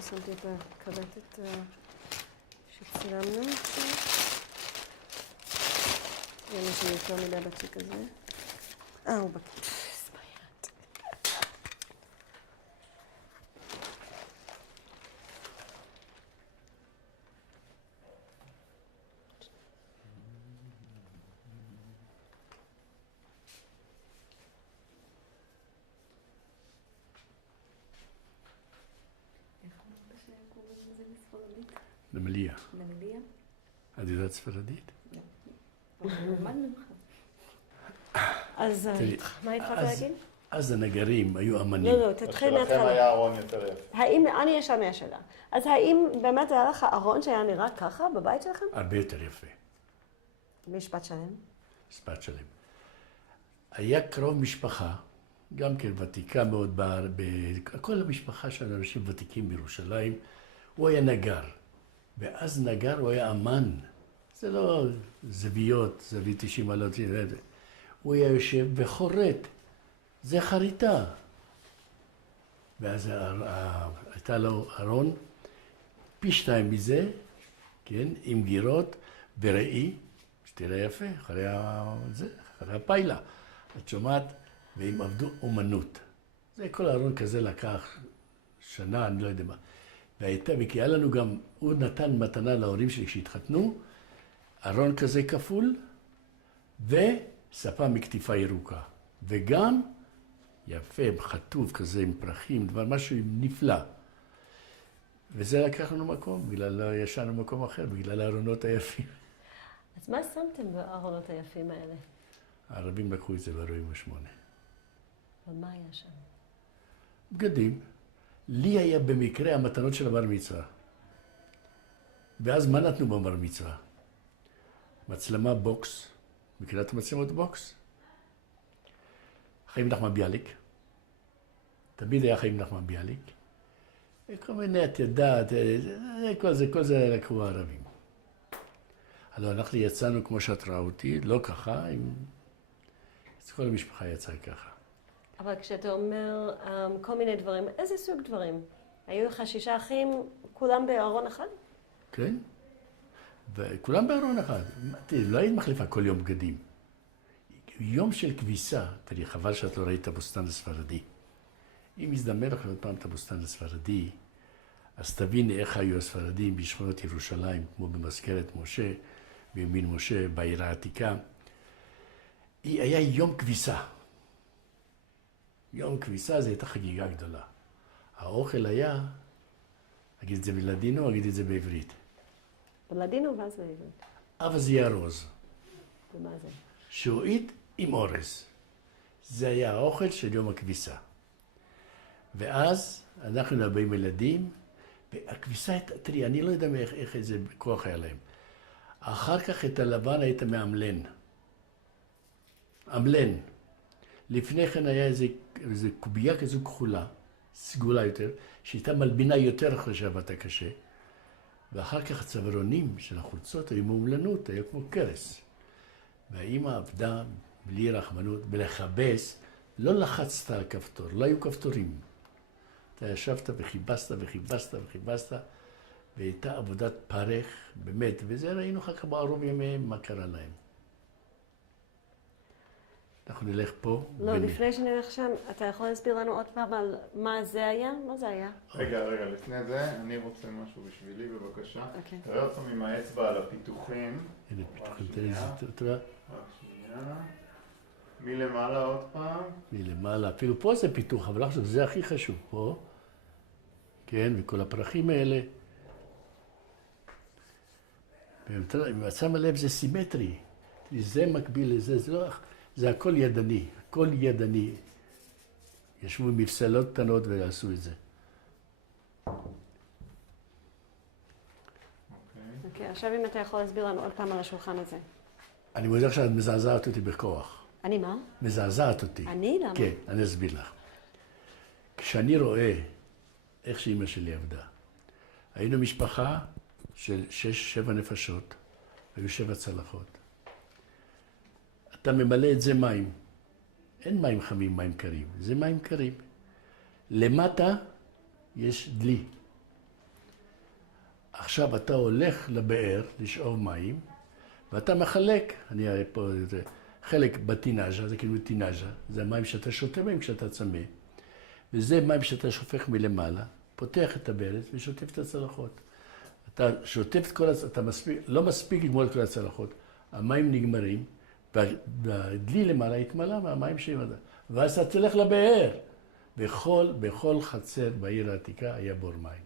ששמתי את הקלטת שצילמנו עכשיו. זה מה שאני יותר מדי בצ'יק הזה. הוא בקט. ספיירת. נמליה. נמליה? את יודעת ספרדית? לא. למדנו ממך. אז מה התחלת להגיד? אז הנגרים היו אמנים. לא, תתחיל מההתחלה. שלכם היה ארון יותר יפה. האם, אני יש שם מהשאלה. אז האם באמת היה לך ארון שהיה נראה ככה בבית שלכם? הרבה יותר יפה. משפט שלם. משפט שלם. היה קרוב משפחה, גם כן ותיקה מאוד, כל המשפחה של אנשים ותיקים בירושלים, הוא היה נגר. ואז נגר הוא היה אמן. זה לא זוויות, זווית 90 מעלות. הוא היה יושב וחורט. זה חריטה. ואז הייתה לו ארון, פי 2 מזה, כן, עם גירות וראי, שתראה יפה, אחרי הפיילה. את שומעת? והם עבדו אומנות. זה כל הארון כזה לקח שנה, אני לא יודע מה. וכי היה לנו גם, הוא נתן מתנה להורים שלי כשהתחתנו, ארון כזה כפול, וספה מקטיפה ירוקה. וגם יפה, חטוף כזה עם פרחים, דבר משהו נפלא. וזה לקח לנו מקום, בגלל ישנו מקום אחר, בגלל הארונות היפים. אז מה שמתם בארונות היפים האלה? הערבים לקחו את זה ב-48. ומה היה שם? בגדים. לי היה במקרה המתנות של הבר מצווה. ואז מה נתנו בבר מצווה? מצלמה בוקס. מכירה את המצלמות בוקס? חיים נחמן ביאליק. תמיד היה חיים נחמן ביאליק. וכל מיני, את יודעת, כל זה לקחו הערבים. הלוא אנחנו יצאנו כמו שאת ראה אותי, לא ככה, אז כל המשפחה יצאה ככה. אבל כשאתה אומר כל מיני דברים, איזה סוג דברים? היו לך 6 אחים, כולם בארון אחד? כן, וכולם בארון אחד. תראי, לא היית מחליפה כל יום בגדים. יום של כביסה, תראי, חבל שאת לא ראית את הבוסתן הספרדי. אם יזדמן לך עוד פעם את הבוסתן הספרדי, אז תביני איך היו הספרדים בשכונות ירושלים, כמו במזכרת משה, בימין משה, בעיר העתיקה. היה יום כביסה. יום כביסה זה הייתה חגיגה גדולה. האוכל היה, אגיד את זה בלדינו, אגיד את זה בעברית. בלדינו ואז בעברית. אבזי ארוז. ומה זה? שועית עם אורז. זה היה האוכל של יום הכביסה. ואז אנחנו נבאים ילדים, והכביסה הייתה, תראי, אני לא יודע איך איזה כוח היה להם. אחר כך את הלבן היית מאמלן. אמלן. לפני כן היה איזה קובייה כזו כחולה, סגולה יותר, שהייתה מלבינה יותר אחרי שעבדת קשה. ואחר כך הצווארונים של החולצות היו מאומלנות, היו כמו קרס. והאימא עבדה בלי רחמנות, בלכבס, לא לחצת על כפתור, לא היו כפתורים. אתה ישבת וחיבסת וחיבסת וחיבסת, והייתה עבודת פרך, באמת, וזה ראינו אחר כך בערוב ימיהם, מה קרה להם. אנחנו נלך פה. לא, לפני שנלך שם, אתה יכול להסביר לנו עוד פעם על מה זה היה? מה זה היה? רגע, לפני זה, אני רוצה משהו בשבילי, בבקשה. אוקיי. תראה אותם עם האצבע על הפיתוחים. הנה, פיתוחים, תראי איזה תראה. רק שנייה. מלמעלה עוד פעם. מלמעלה, אפילו פה זה פיתוח, אבל עכשיו זה הכי חשוב, פה. כן, וכל הפרחים האלה. אם את שמה לב, זה סימטרי. זה מקביל לזה, זה לא... זה הכל ידני, הכל ידני. ישבו מפסלות קטנות ועשו את זה. אוקיי, עכשיו אם אתה יכול להסביר לנו עוד פעם על השולחן הזה. אני מודה שאת מזעזעת אותי בכוח. אני מה? מזעזעת אותי. אני? למה? כן, אני אסביר לך. כשאני רואה איך שאימא שלי עבדה, היינו משפחה של 6-7 נפשות, היו 7 צלחות. אתה ממלא את זה מים. אין מים חמים, מים קרים. זה מים קרים. למטה יש דלי. עכשיו אתה הולך לבאר לשאוב מים, ואתה מחלק, אני אראה פה איזה חלק בטינאז'ה, זה כאילו טינאז'ה, זה המים שאתה שותה בהם כשאתה צמא, וזה מים שאתה שופך מלמעלה, פותח את הברז ושוטף את הצלחות. אתה שוטף את כל הצלחות, אתה לא מספיק לגמור את כל הצלחות, המים נגמרים, והדלי למעלה התמלא מהמים שימדה. ואז אתה תלך לבאר. בכל חצר בעיר העתיקה היה בור מים.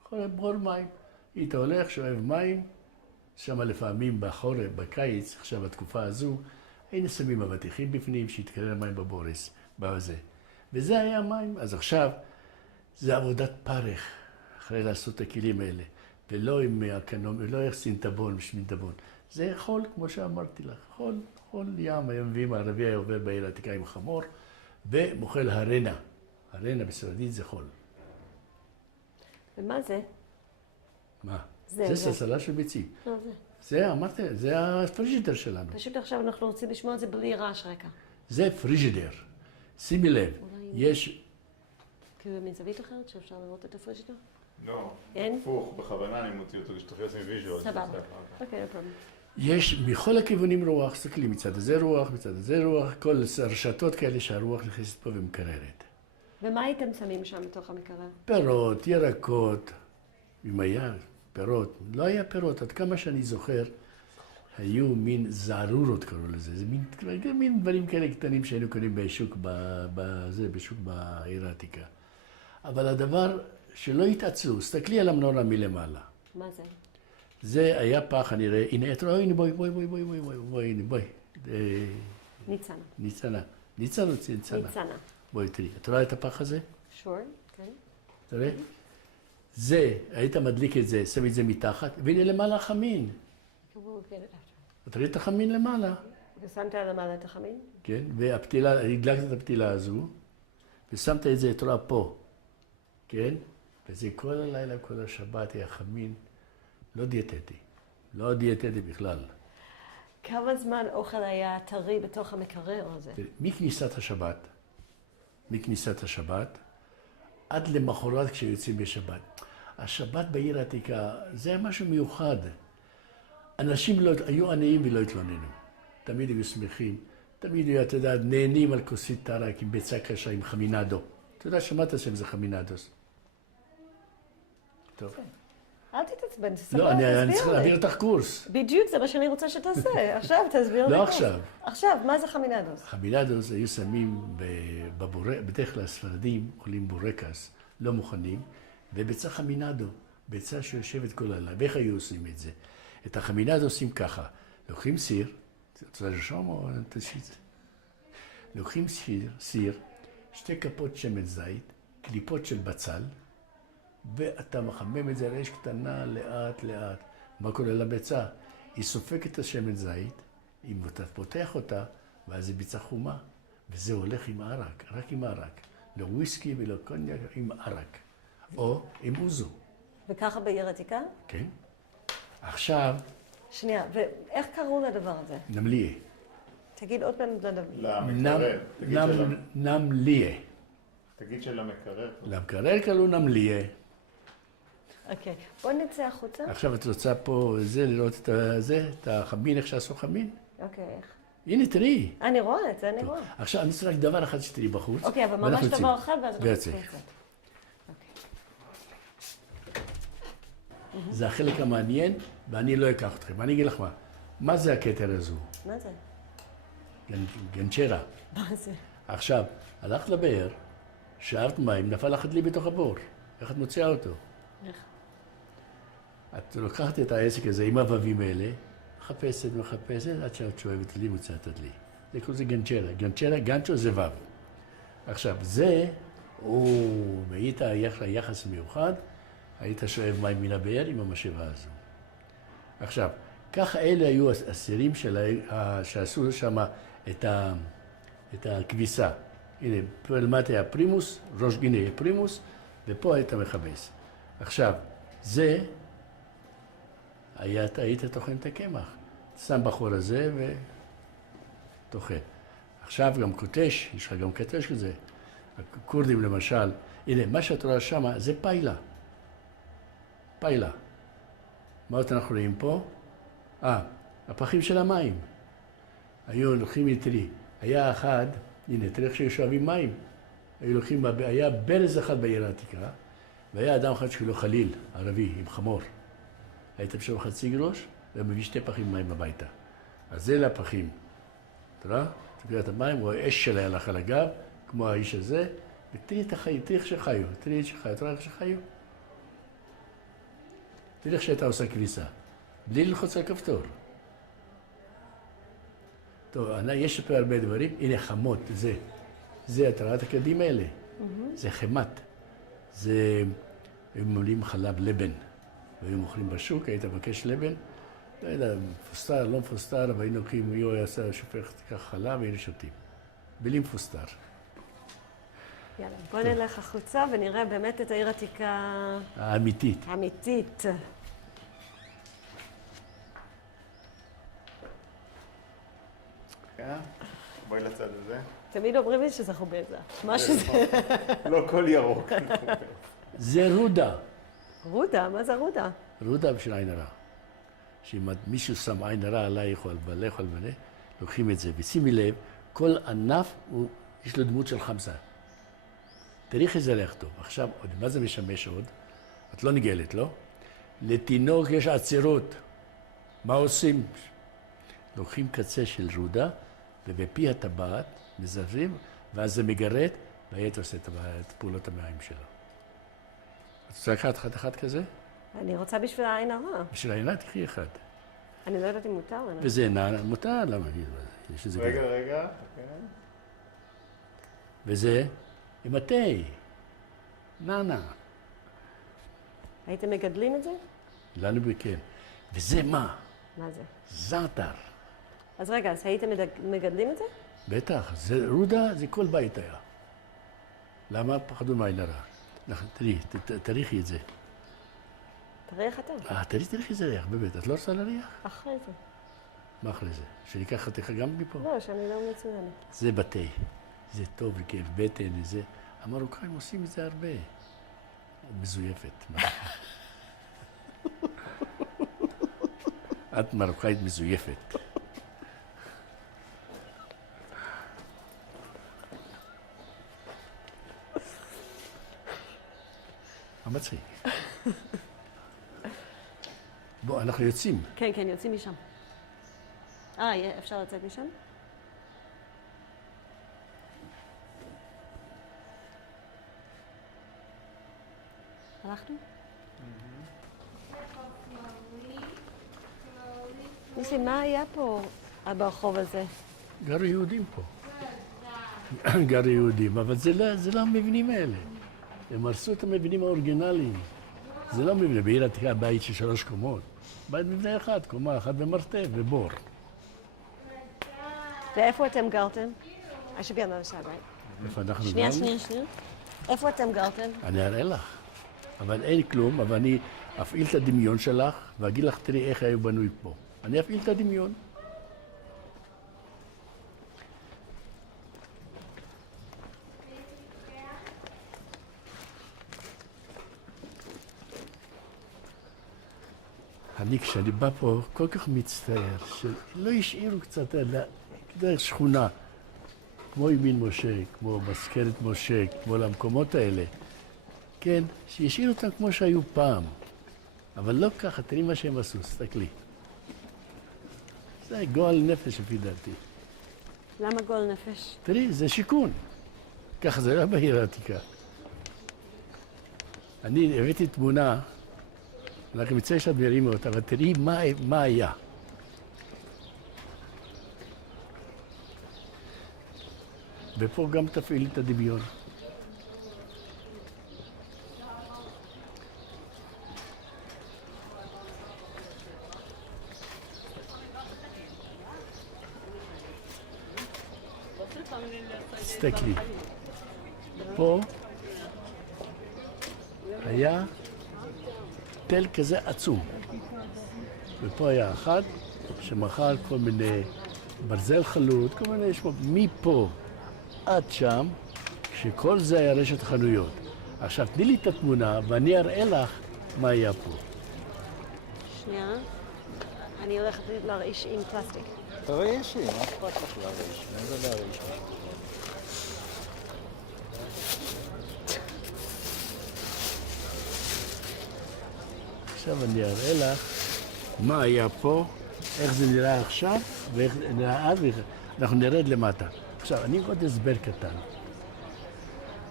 בכל בור מים. היית הולך, שואב מים, שם לפעמים בחורף, בקיץ, עכשיו בתקופה הזו, היינו שמים אבטיחים בפנים שהתקרר המים בבורס, בזה. וזה היה המים. אז עכשיו, זה עבודת פרך, אחרי לעשות את הכלים האלה. ולא עם הקנום, ולא איך סינטבון, שמינטבון. זה חול, כמו שאמרתי לך, חול ים, היום מביאים הערבי היה עובר בעיר העתיקה עם חמור, ומאכל הרנה. הרנה בספרדית זה חול. ומה זה? מה? זה. זה סלסלה של ביצים. לא, זה. זה, אמרתי, זה הפריג'ידר שלנו. פשוט עכשיו אנחנו רוצים לשמוע את זה בלי רעש רקע. זה פריג'ידר. שימי לב, יש... כאילו מזווית אחרת שאפשר לראות את הפריג'ידר? לא, אין? הפוך, בכוונה אני מוציא אותו, שתוכלי לשים ויז'ואל. סבבה. אוקיי, לא פרובלם. יש מכל הכיוונים רוח, תסתכלי, מצד הזה רוח, מצד הזה רוח, כל רשתות כאלה שהרוח נכנסת פה ומקררת. ומה הייתם שמים שם בתוך המקרר? פירות, ירקות, אם היה פירות, לא היה פירות, עד כמה שאני זוכר, היו מין זערורות קראו לזה, זה מין דברים כאלה קטנים שהיינו קונים בשוק, בשוק בעיר העתיקה. אבל הדבר שלא התעצלו, תסתכלי על המנורה מלמעלה. מה זה? זה היה פח, אני רואה, הנה, את רואה, הנה, בואי. ניצנה. ניצנה. ניצנה או צנצנה? ניצנה. בואי תראי, את רואה את הפח הזה? שור, כן. אתה רואה? זה, היית מדליק את זה, שם את זה מתחת, והנה למעלה חמין. את רואה את החמין למעלה? ושמת על המעלה את החמין? כן, והפתילה, הדלקת את הפתילה הזו, ושמת את זה, את רואה פה, כן? וזה כל הלילה, כל השבת היה חמין, לא דיאטטי בכלל. כמה זמן אוכל היה טרי בתוך המקרר הזה? מכניסת השבת, עד למחרת כשיוצאים בשבת. השבת בעיר העתיקה, זה היה משהו מיוחד. אנשים היו עניים ולא התלוננו. תמיד היו שמחים, תמיד היו, אתה יודע, נהנים על כוסית טרק עם ביצה קשה, עם חמינדו. אתה יודע, שמעת שם זה חמינדוס. טוב. אל תתעצבן, תסביר לא, אני צריך לי. להעביר אותך קורס. בדיוק, זה מה שאני רוצה שתעשה. עכשיו תסביר לי. לא עכשיו. עכשיו, מה זה חמינדוס? חמינדוס היו שמים בדרך כלל הספרדים, אוכלים בורקס, לא מוכנים, וביצה חמינדו, ביצה שיושבת כל הלילה. ואיך היו עושים את זה? את החמינדו עושים ככה, לוקחים סיר, אתה רוצה לרשום או תשאיר את זה? לוקחים סיר, 2 כפות שמן זית, קליפות של בצל, ואתה מחמם את זה על אש קטנה לאט לאט. מה קורה לביצה? היא סופקת את השמן זית, אם אתה פותח אותה, ואז היא ביצה חומה. וזה הולך עם ערק, רק עם ערק. לא וויסקי ולא קוניאק, עם ערק. או עם אוזו. וככה בעיר עתיקה? כן. עכשיו, שנייה, ואיך קראו לדבר הזה? נמליה. תגיד עוד פעם למקרר. תגיד של- נמליה. תגיד של המקרר. למקרר קראו נמליה. אוקיי, בוא נצא החוצה. עכשיו את רוצה פה זה, לראות את החמין, איך שעשו חמין? אוקיי, איך? הנה, תראי. אני רואה את זה, אני רואה. עכשיו, אני צריך רק דבר אחד שתראי בחוץ. אוקיי, אבל ואנחנו ממש יוצאים. דבר אחד, ואז אנחנו ויוצא. צריכים לצאת. אוקיי. זה החלק המעניין, ואני לא אקח אתכם. אני אגיד לך מה זה הכתר הזו? מה זה? גנצ'רה. מה זה? עכשיו, הלכת לבאר, שאבת מים, נפל לך דלי בתוך הבור. איך את מוציאה אותו? איך? את לוקחת את העסק הזה עם הוווים האלה, מחפשת, עד שאת שואבת דלי, מוציאה את הדלי. זה קוראים לזה גנצ'רה. גנצ'רה, גנצ'ו זה וו. עכשיו, זה, והיית יחס מיוחד, היית שואב מים מן הבאר עם המשאבה הזו. עכשיו, ככה אלה היו הסירים שעשו שם את הכביסה. הנה, פה למטה היה פרימוס, ראש גינה היה פרימוס, ופה היית מכבס. עכשיו, זה, היית טוחן את הקמח. שם בחור הזה וטוחן. עכשיו גם קוטש, יש לך גם קטש כזה. הכורדים למשל, הנה, מה שאת רואה שם זה פיילה. פיילה. מה עוד אנחנו רואים פה? הפחים של המים. היו לוקחים איתי. היה אחד, הנה, תראה איך שהיו שואבים מים. היו לוקחים, היה ברז אחד בעיר העתיקה, והיה אדם אחד שקוראים לו חליל, ערבי, עם חמור. היית משם חצי גרוש, ומביא 2 פחים מים הביתה. אז זה לפחים. תראה? תקרא את המים, הוא האש שלה הלך על הגב, כמו האיש הזה, ותראי את החיים, תראי איך שחיו, תראי איך שחיו. תראי איך שהייתה עושה כביסה, בלי ללחוץ על כפתור. טוב, יש פה הרבה דברים, הנה חמות, זה התרעת הקדים האלה, זה חמת. זה, היו ממלאים חלב לבן, והיו מוכרים בשוק, היית מבקש לבן, לא יודע, מפוסטר, לא מפוסטר, אבל היינו לוקחים, הוא היה שופך כך חלב, והיינו שותים. בלי מפוסטר. יאללה, בוא נלך החוצה ונראה באמת את העיר העתיקה... האמיתית. האמיתית. כן? בואי לצד הזה. תמיד אומרים לי שזה חובזה. מה שזה... לא כל ירוק. זה רודה. רודה? מה זה רודה? רודה בשביל עין הרע. שאם מישהו שם עין הרע עלייך או על בעלך או על בנה, לוקחים את זה. ושימי לב, כל ענף יש לו דמות של חמסה. תראי איך זה הולך טוב. עכשיו, מה זה משמש עוד? את לא נגלת, לא? לתינוק יש עצירות. מה עושים? לוקחים קצה של רודה, ובפי הטבעת מזווים, ואז זה מגרד, והיית עושה את פעולות המים שלו. את רוצה לקחת אחד כזה? אני רוצה בשביל העין הרע. בשביל העינה תקחי אחד. אני לא יודעת אם מותר לנו. וזה מותר, למה? יש איזה גדול. רגע, כן. וזה עם התה. נענה. הייתם מגדלים את זה? לנו בכן. וזה מה? מה זה? זעתר. אז רגע, אז הייתם מגדלים את זה? בטח, זה רודה, זה כל בית היה. למה? פחדו מהעין הרע. תראי, תריחי את זה. תריח אתה. תריחי את זה ריח, באמת. את לא רוצה להריח? אחרי זה. מה אחרי זה? שניקח חתיכה גם מפה? לא, שאני לא מצוינת. זה בתה. זה טוב לכאב בטן, זה... המרוקאים עושים את זה הרבה. מזויפת. את מרוקאית מזויפת. מה מצחיק? בוא, אנחנו יוצאים. כן, כן, יוצאים משם. אפשר לצאת משם? הלכנו? ניסים, מה היה פה ברחוב הזה? גרו יהודים פה. גרו יהודים, אבל זה לא המבנים האלה. הם הרסו את המבנים האורגינליים. זה לא מבנה, בעיר עתיקה בית של 3 קומות. בית מבנה אחד, קומה אחת במרתף ובור. ואיפה אתם גרתם? I should be on the other side, right? איפה אנחנו שנייה. גרנו? איפה אתם גרתם? אני אראה לך. אבל אין כלום, אבל אני אפעיל את הדמיון שלך, ואגיד לך, תראי איך היה בנוי פה. אני אפעיל את הדמיון. אני, כשאני בא פה, כל כך מצטער, שלא השאירו קצת, דרך שכונה, כמו ימין משה, כמו מזכרת משה, כמו למקומות האלה. כן, שישאירו אותם כמו שהיו פעם. אבל לא ככה, תראי מה שהם עשו, תסתכלי. זה גועל נפש לפי דעתי. למה גועל נפש? תראי, זה שיכון. ככה זה לא בעיר העתיקה. אני הבאתי תמונה, אנחנו מצא שאת מרימה אותה, אבל תראי מה היה. ופה גם תפעיל את הדמיון. תסתכלי. פה היה תל כזה עצום. ופה היה אחד שמכר כל מיני ברזל חלוט, כל מיני שמות. מפה עד שם, שכל זה היה רשת חנויות. עכשיו, תני לי את התמונה ואני אראה לך מה היה פה? שנייה. אני הולכת להרעיש עם פלסטיק. תרעישי, מה אכפת לך להרעיש? אין זה להרעיש. עכשיו אני אראה לך מה היה פה, איך זה נראה עכשיו ואיך זה נראה אז, אנחנו נרד למטה. עכשיו, אני עוד הסבר קטן.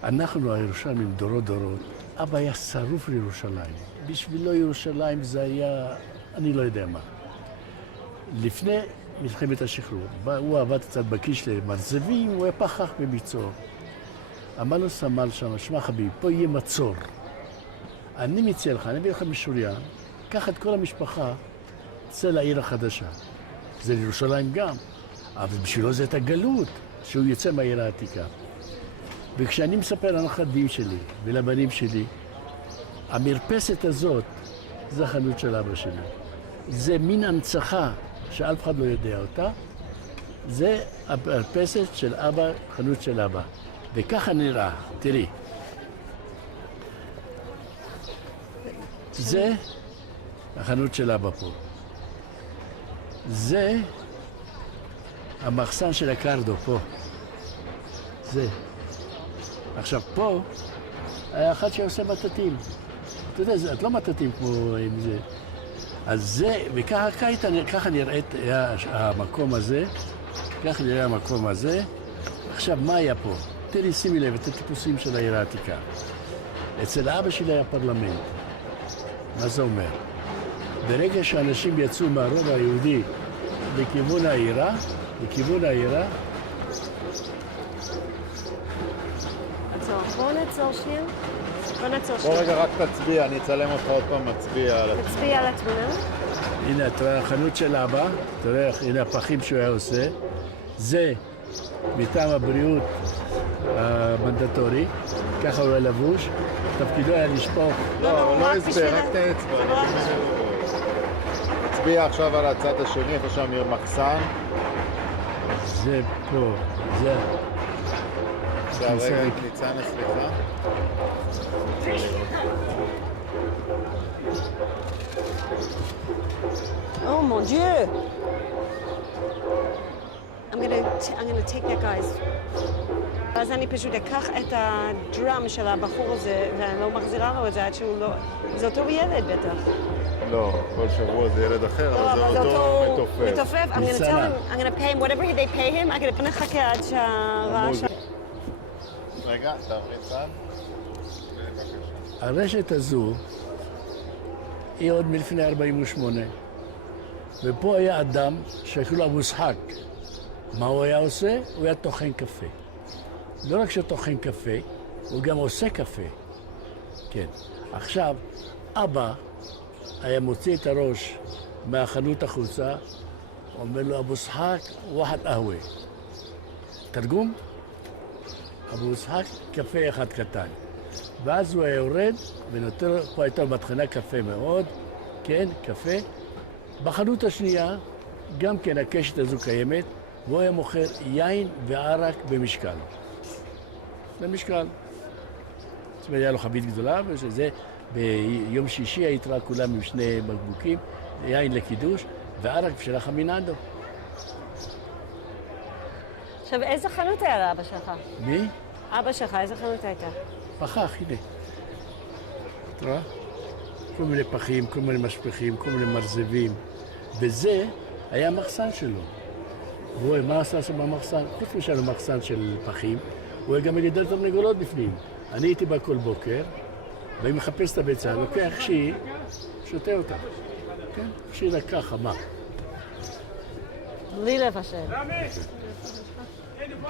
אנחנו הירושלמים דורות, אבא היה שרוף לירושלים. בשבילו ירושלים זה היה, אני לא יודע מה. לפני מלחמת השחרור, הוא עבד קצת בכיש למרזבים, הוא היה פחח בביצור. אמר לו סמל שם, שמע חביב, פה יהיה מצור. אני מציע לך, אני אביא לך משוריין, קח את כל המשפחה, צא לעיר החדשה. זה לירושלים גם, אבל בשבילו זה את הגלות, שהוא יצא מהעיר העתיקה. וכשאני מספר לנכדים שלי ולבנים שלי, המרפסת הזאת, זה החנות של אבא שלי. זה מין הנצחה שאף אחד לא יודע אותה. זה המרפסת של אבא, חנות של אבא. וככה נראה, תראי. זה החנות של אבא פה. זה המחסן של הקרדו פה. זה. עכשיו פה היה אחד שעושה מטטים. אתה יודע, את לא מטטים כמו עם זה. אז זה, וככה נראית המקום הזה. ככה נראה המקום הזה. עכשיו, מה היה פה? תראי, שימי לב, את הטיפוסים של העיר העתיקה. אצל אבא שלי היה פרלמנט. מה זה אומר? ברגע שאנשים יצאו מהרוב היהודי לכיוון העירה, בואו נעצור שנייה. בוא רגע רק תצביע, אני אצלם אותך עוד פעם מצביע על התמונה. תצביע על התמונה. הנה, אתה רואה החנות של אבא, אתה רואה, הנה הפחים שהוא היה עושה. זה מטעם הבריאות המנדטורי, ככה הוא היה לבוש. תפקידו היה לשפוך. לא הסבר, רק את האצבע. תצביע עכשיו על הצד השני, איפה שם יהיה מחסן. זה פה, זה. עכשיו רגע, ניצן, סליחה. Oh mon Dieu! I'm gonna take that guys. אז אני פשוט אקח את הדראם של הבחור הזה, ואני לא מחזירה לו את זה עד שהוא לא... זה אותו ילד בטח. לא, כל שבוע זה ילד אחר, אבל זה אותו מתופף. I'm gonna tell him, I'm gonna pay him, whatever they pay him, I'm gonna נחכה עד שהרעש... רגע, תעברי צד. הרשת הזו היא עוד מלפני 48. ופה היה אדם שקראו לו אבו סחק. מה הוא היה עושה? הוא היה טוחן קפה. לא רק שטוחן קפה, הוא גם עושה קפה. כן. עכשיו, אבא היה מוציא את הראש מהחנות החוצה, אומר לו, אבו סחק, ואחד אהווה. תרגום? אבו סחק, קפה אחד קטן. ואז הוא היה יורד ונותן לו, פה הייתה מטחנה קפה מאוד, כן, קפה. בחנות השנייה, גם כן הקשת הזו קיימת, והוא היה מוכר יין וערק במשקל. במשקל. זאת אומרת, היה לו חבית גדולה, וזה ביום שישי היתרה כולם עם שני בקבוקים, יין לקידוש וערק בשביל החמינדו. עכשיו, איזה חנות היה לאבא שלך? מי? אבא שלך, איזה חנות הייתה? פחח, הנה. את רואה? כל מיני פחים, כל מיני משפחים, כל מיני מרזבים. וזה היה המחסן שלו. והוא, מה עשה שם במחסן? חוץ משל המחסן של פחים, הוא היה גם מגדל תרנגולות בפנים. אני הייתי בא כל בוקר, ואני מחפש את הביצה, לוקח שהיא, שותה אותה. כן? שהיא לקחה חמה. בלי לבשל.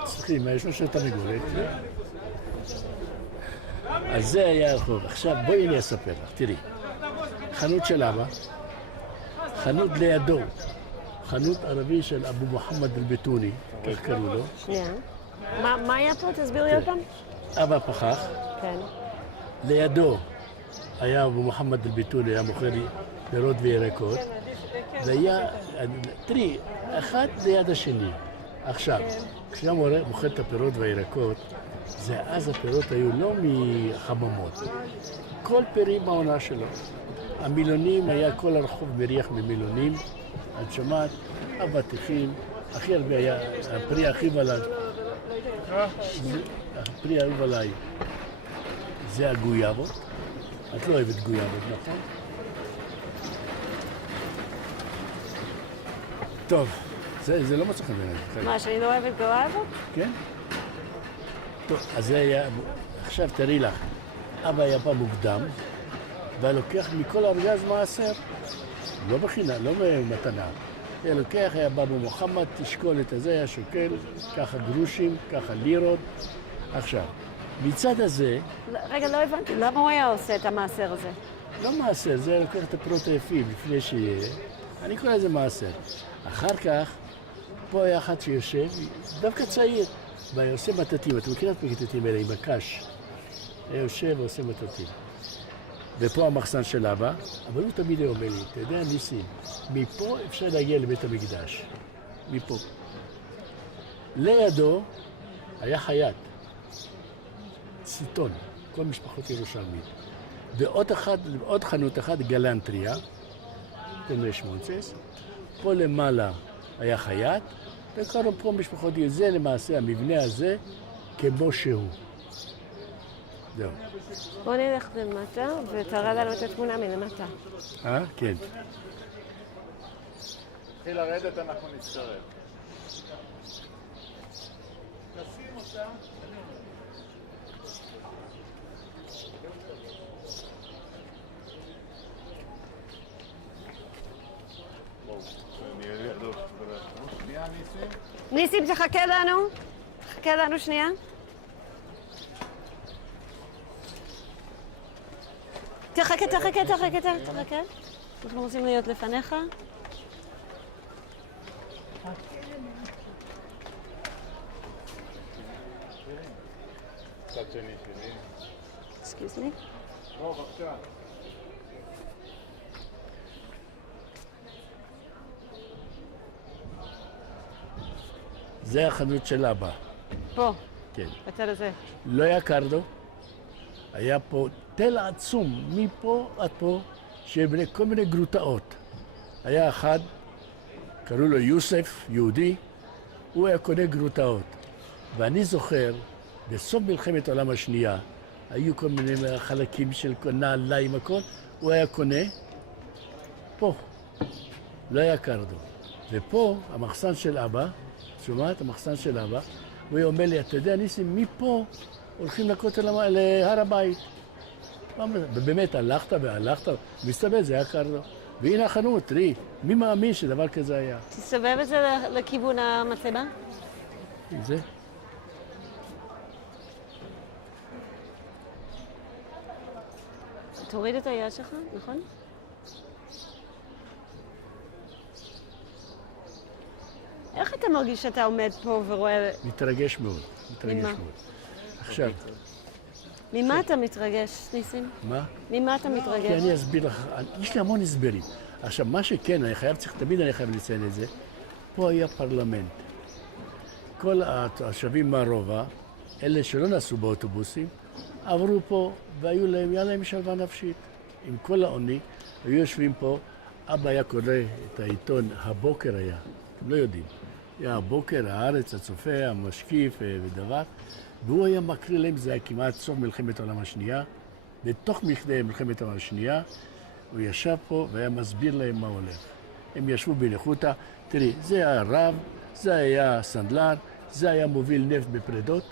צריכים, יש לו תרנגולת. אז זה היה הרחוב. עכשיו בואי אני אספר לך, תראי. חנות של אבא, חנות לידו, חנות ערבי של אבו מוחמד אל-ביטוני, כך קראו לו. שנייה. מה היה פה? תסביר לי עוד פעם. אבא פחח. כן. לידו היה אבו מוחמד אל-ביטוני, היה מוכר פירות וירקות. והיה, תראי, אחד ליד השני. עכשיו, כשהמורה מוכר את הפירות והירקות, זה אז הפירות היו לא מחממות. כל פרי בעונה שלו. המילונים, היה כל הרחוב מריח ממילונים. את שומעת, אבטיחים, הכי הרבה היה, הפרי הכי בלד. הפרי האהוב עליי זה הגויאבות. את לא אוהבת גויאבות, נכון? טוב, זה לא מצא חן בעיניי. מה, שאני לא אוהבת גויאבות? כן? טוב, אז זה היה... עכשיו תראי לך, אבא היה בא מוקדם, והיה לוקח מכל ארגז מעשר, לא בחינם, לא במתנה. היה לוקח, היה בא במוחמד, תשקול את הזה, היה שוקל, ככה גרושים, ככה לירות. עכשיו, מצד הזה... רגע, לא הבנתי, למה הוא היה עושה את המעשר הזה? לא מעשר, זה לוקח את הפירות היפים לפני שיהיה. אני קורא לזה מעשר. אחר כך, פה היה אחד שיושב, דווקא צעיר, והיה עושה מטטים. אתה מכיר את המטטים האלה עם הקש? היה יושב ועושה מטטים. ופה המחסן של אבא, אבל הוא תמיד אומר לי, אתה יודע, ניסים, מפה אפשר להגיע לבית המקדש. מפה. לידו היה חייט, סיטון, כל משפחות ירושלמית. ועוד חנות אחת, גלנטריה, תנועה שמונצס. פה למעלה היה חייט, וקראנו פה משפחות, זה למעשה המבנה הזה כמו שהוא. זהו. בוא נלך למטה ותראה לנו את התמונה מלמטה. כן. תתחיל לרדת, אנחנו נצטרף. נשים אותה. שנייה, ניסים. ניסים, תחכה לנו. תחכה לנו שנייה. תחכה. אנחנו רוצים להיות לפניך. צד שני שלי. Excuse me. בוא, בבקשה. זה החנות של אבא. פה, כן. בצד הזה. לא היה קרדו, היה פה תל עצום, מפה עד פה, שבני כל מיני גרוטאות. היה אחד, קראו לו יוסף, יהודי, הוא היה קונה גרוטאות. ואני זוכר, בסוף מלחמת העולם השנייה, היו כל מיני חלקים של נעליים, הכל, הוא היה קונה פה. לא היה קרדו. ופה, המחסן של אבא, שומעת? המחסן של אבא, הוא היה אומר לי, אתה יודע, ניסים, מפה הולכים לכותל להר הבית. ובאמת, הלכת, מסתבר, זה היה קרדו. והנה החנות, תראי, מי מאמין שדבר כזה היה? תסתובב את זה לכיוון המצלמה. זה? תוריד את היד שלך, נכון? איך אתה מרגיש שאתה עומד פה ורואה... מתרגש מאוד, מתרגש מאוד. עכשיו... ממה אתה מתרגש, ניסים? מה? ממה אתה מתרגש? כי אני אסביר לך, יש לי המון הסברים. עכשיו, מה שכן, תמיד אני חייב לציין את זה, פה היה פרלמנט. כל התושבים מהרובע, אלה שלא נסעו באוטובוסים, עברו פה והיה להם שלווה נפשית. עם כל העוני, היו יושבים פה, אבא היה קורא את העיתון, הבוקר היה, אתם לא יודעים. היה הבוקר, הארץ, הצופה, המשקיף ודבר, והוא היה מקריא להם, זה היה כמעט סוף מלחמת העולם השנייה, בתוך מלחמת העולם השנייה, הוא ישב פה והיה מסביר להם מה הולך. הם ישבו בניחותא, תראי, זה היה רב, זה היה סנדלר, זה היה מוביל נפט בפרדות.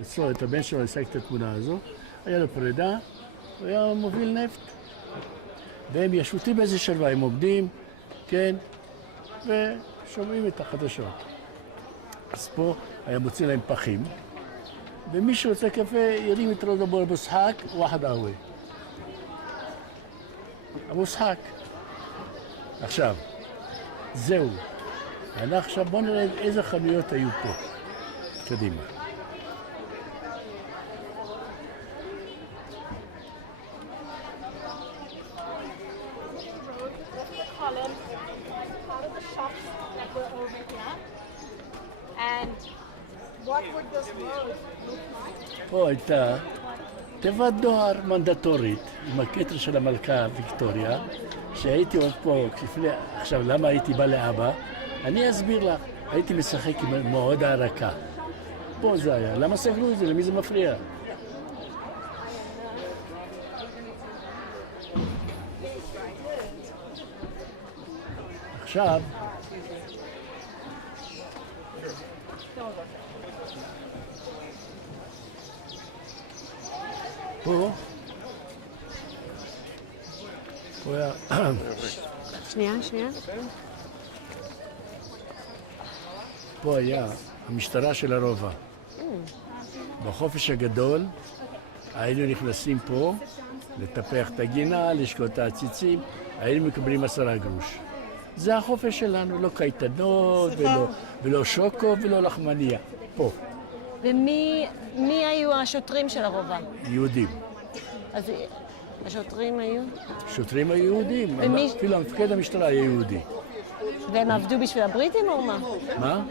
אצלו, את הבן שלו, השג את התמונה הזו, היה לו פרידה, הוא היה מוביל נפט. והם ישבו באיזה שלווה, הם עומדים, כן, ושומעים את החדשות. אז פה היה מוציא להם פחים, ומי שרוצה קפה ירים את ראש אבו שחק, ואחד אהווי. אבו שחק. עכשיו, זהו. עכשיו בואו נראה איזה חנויות היו פה. קדימה. And what would this road look like? פה הייתה תיבת דואר מנדטורית עם הכתר של המלכה ויקטוריה, שהייתי עוד פה לפני, עכשיו למה הייתי בא לאבא? אני אסביר לך, הייתי משחק עם מועד הערקה. פה זה היה, למה סגרו את זה? למי זה מפריע? עכשיו, פה היה, שנייה. פה היה המשטרה של הרובע. בחופש הגדול היינו נכנסים פה לטפח את הגינה, לשקוט את העציצים, היינו מקבלים 10 גרוש. זה החופש שלנו, לא קייטנות ולא שוקו ולא לחמניה. פה. ומי היו השוטרים של הרובע? יהודים. אז השוטרים היו? שוטרים היו יהודים, אפילו מפקד המשטרה היה יהודי. והם עבדו בשביל הבריטים או מה? מה?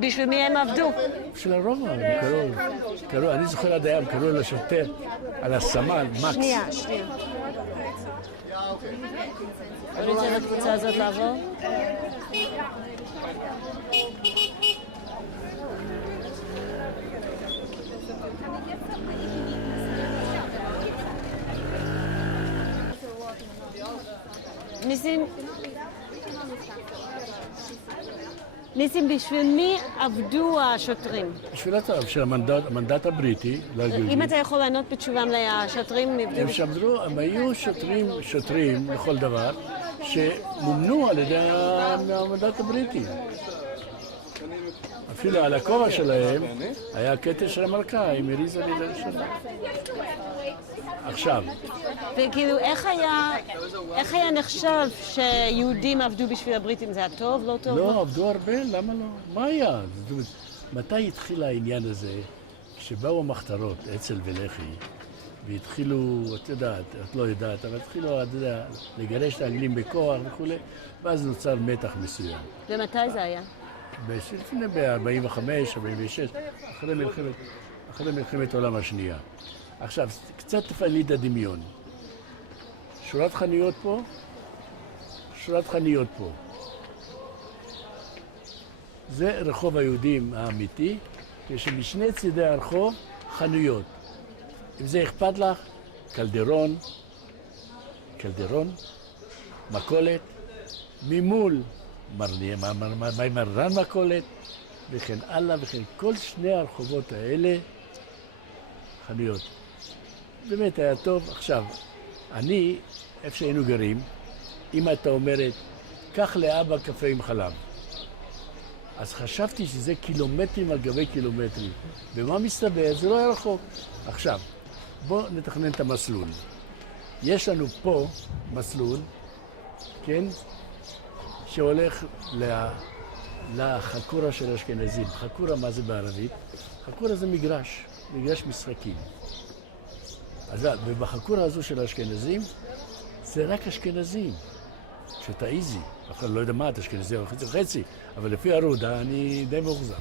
בשביל מי הם עבדו? בשביל הרובע, קראו, אני זוכר עד היום, קראו לשוטר על הסמל, מקס. שנייה. בוא ניתן לקבוצה הזאת לעבור. ניסים, בשביל מי עבדו השוטרים? בשביל המנדט הבריטי. אם אתה יכול לענות בתשובם לשוטרים... הם היו שוטרים לכל דבר שמומנו על ידי המנדט הבריטי. אפילו על הכובע שלהם היה כתר של המלכה, עם הריזה לי לראשונה. עכשיו. וכאילו, איך היה נחשב שיהודים עבדו בשביל הבריטים? זה היה טוב, לא טוב? לא, עבדו הרבה, למה לא? מה היה? זאת אומרת, מתי התחיל העניין הזה, שבאו המחתרות, אצ"ל ולח"י, והתחילו, את יודעת, את לא יודעת, אבל התחילו, אתה יודע, לגרש את האנגלים בכוח וכו', ואז נוצר מתח מסוים. ומתי זה היה? לפני ב-45, 46, אחרי מלחמת העולם השנייה. עכשיו, קצת תפעלי את הדמיון. שורת חנויות פה. זה רחוב היהודים האמיתי, כשמשני צידי הרחוב חנויות. אם זה אכפת לך, קלדרון, מכולת, ממול מרן מכולת, וכן הלאה, וכן כל שני הרחובות האלה חנויות. באמת היה טוב. עכשיו, איפה שהיינו גרים, אמא הייתה אומרת, קח לאבא קפה עם חלב. אז חשבתי שזה קילומטרים על גבי קילומטרים. ומה מסתבר? זה לא היה רחוק. עכשיו, בואו נתכנן את המסלול. יש לנו פה מסלול, כן, שהולך לחקורה של אשכנזים. חקורה, מה זה בערבית? חקורה זה מגרש משחקים. אז ובחקורה הזו של האשכנזים, זה רק אשכנזים. שתעיזי. אני לא יודע מה, את אשכנזי וחצי, אבל לפי הרודה אני די מאוכזב.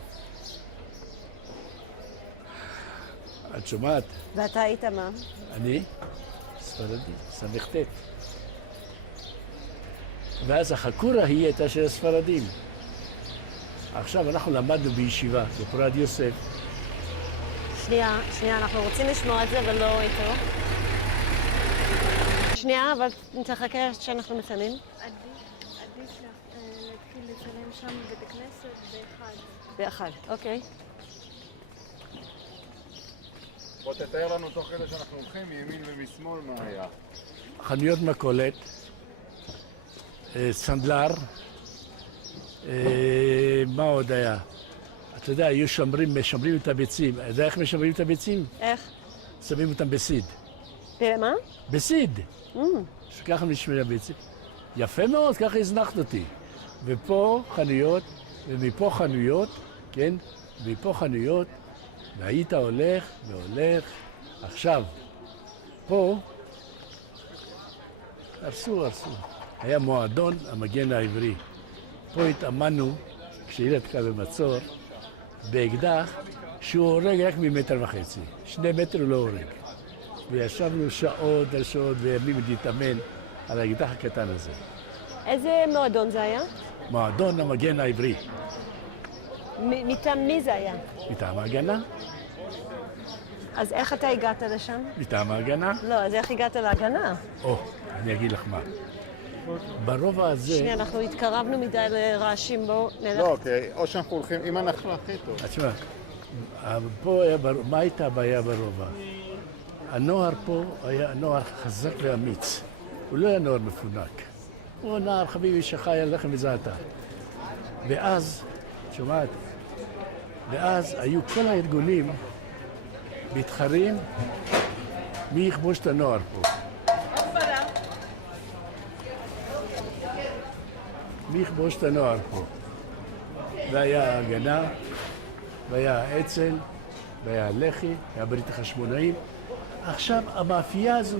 את שומעת? ואתה היית מה? אני? ספרדי, סמכתת. ואז החקורה היא הייתה של הספרדים. עכשיו אנחנו למדנו בישיבה, בפורת יוסף. שנייה, אנחנו רוצים לשמוע את זה, אבל לא איתו. שנייה, אבל תחכה שאנחנו מצלמים. עדיף להתחיל לצלם שם בבית הכנסת באחד, אוקיי. בוא תתאר לנו תוך כדי שאנחנו הולכים מימין ומשמאל מה היה. חנויות מכולת, סנדלר, מה עוד היה? אתה יודע, היו משמרים את הביצים. אתה יודע איך משמרים את הביצים? איך? שמים אותם בסיד. במה? בסיד. שככה משמרים הביצים. יפה מאוד, ככה הזנחת אותי. ופה חנויות, ומפה חנויות, כן? ומפה חנויות, והיית הולך והולך. עכשיו, פה, הרסו. היה מועדון המגן העברי. פה התאמנו, כשילד קל במצור, באקדח שהוא הורג רק ממטר וחצי. 2 מטר הוא לא הורג. וישבנו שעות על שעות וימים להתאמן על האקדח הקטן הזה. איזה מועדון זה היה? מועדון המגן העברי. מטעם מי זה היה? מטעם ההגנה. אז איך אתה הגעת לשם? מטעם ההגנה. לא, אז איך הגעת להגנה? אני אגיד לך מה. ברובע הזה... שנייה, אנחנו התקרבנו מדי לרעשים, בואו נלך. לא, אוקיי, או שאנחנו הולכים, אם אנחנו הכי טוב. תשמע, פה היה, מה הייתה הבעיה ברובע? הנוער פה היה נוער חזק ואמיץ. הוא לא היה נוער מפונק. הוא נער חביבי שחי על לחם וזעתר. ואז, שומעת? ואז היו כל הארגונים מתחרים מי יכבוש את הנוער פה. מי יכבוש את הנוער פה. והיה ההגנה, והיה האצ"ל, והיה הלח"י, היה ברית החשמונאים. עכשיו, המאפייה הזו,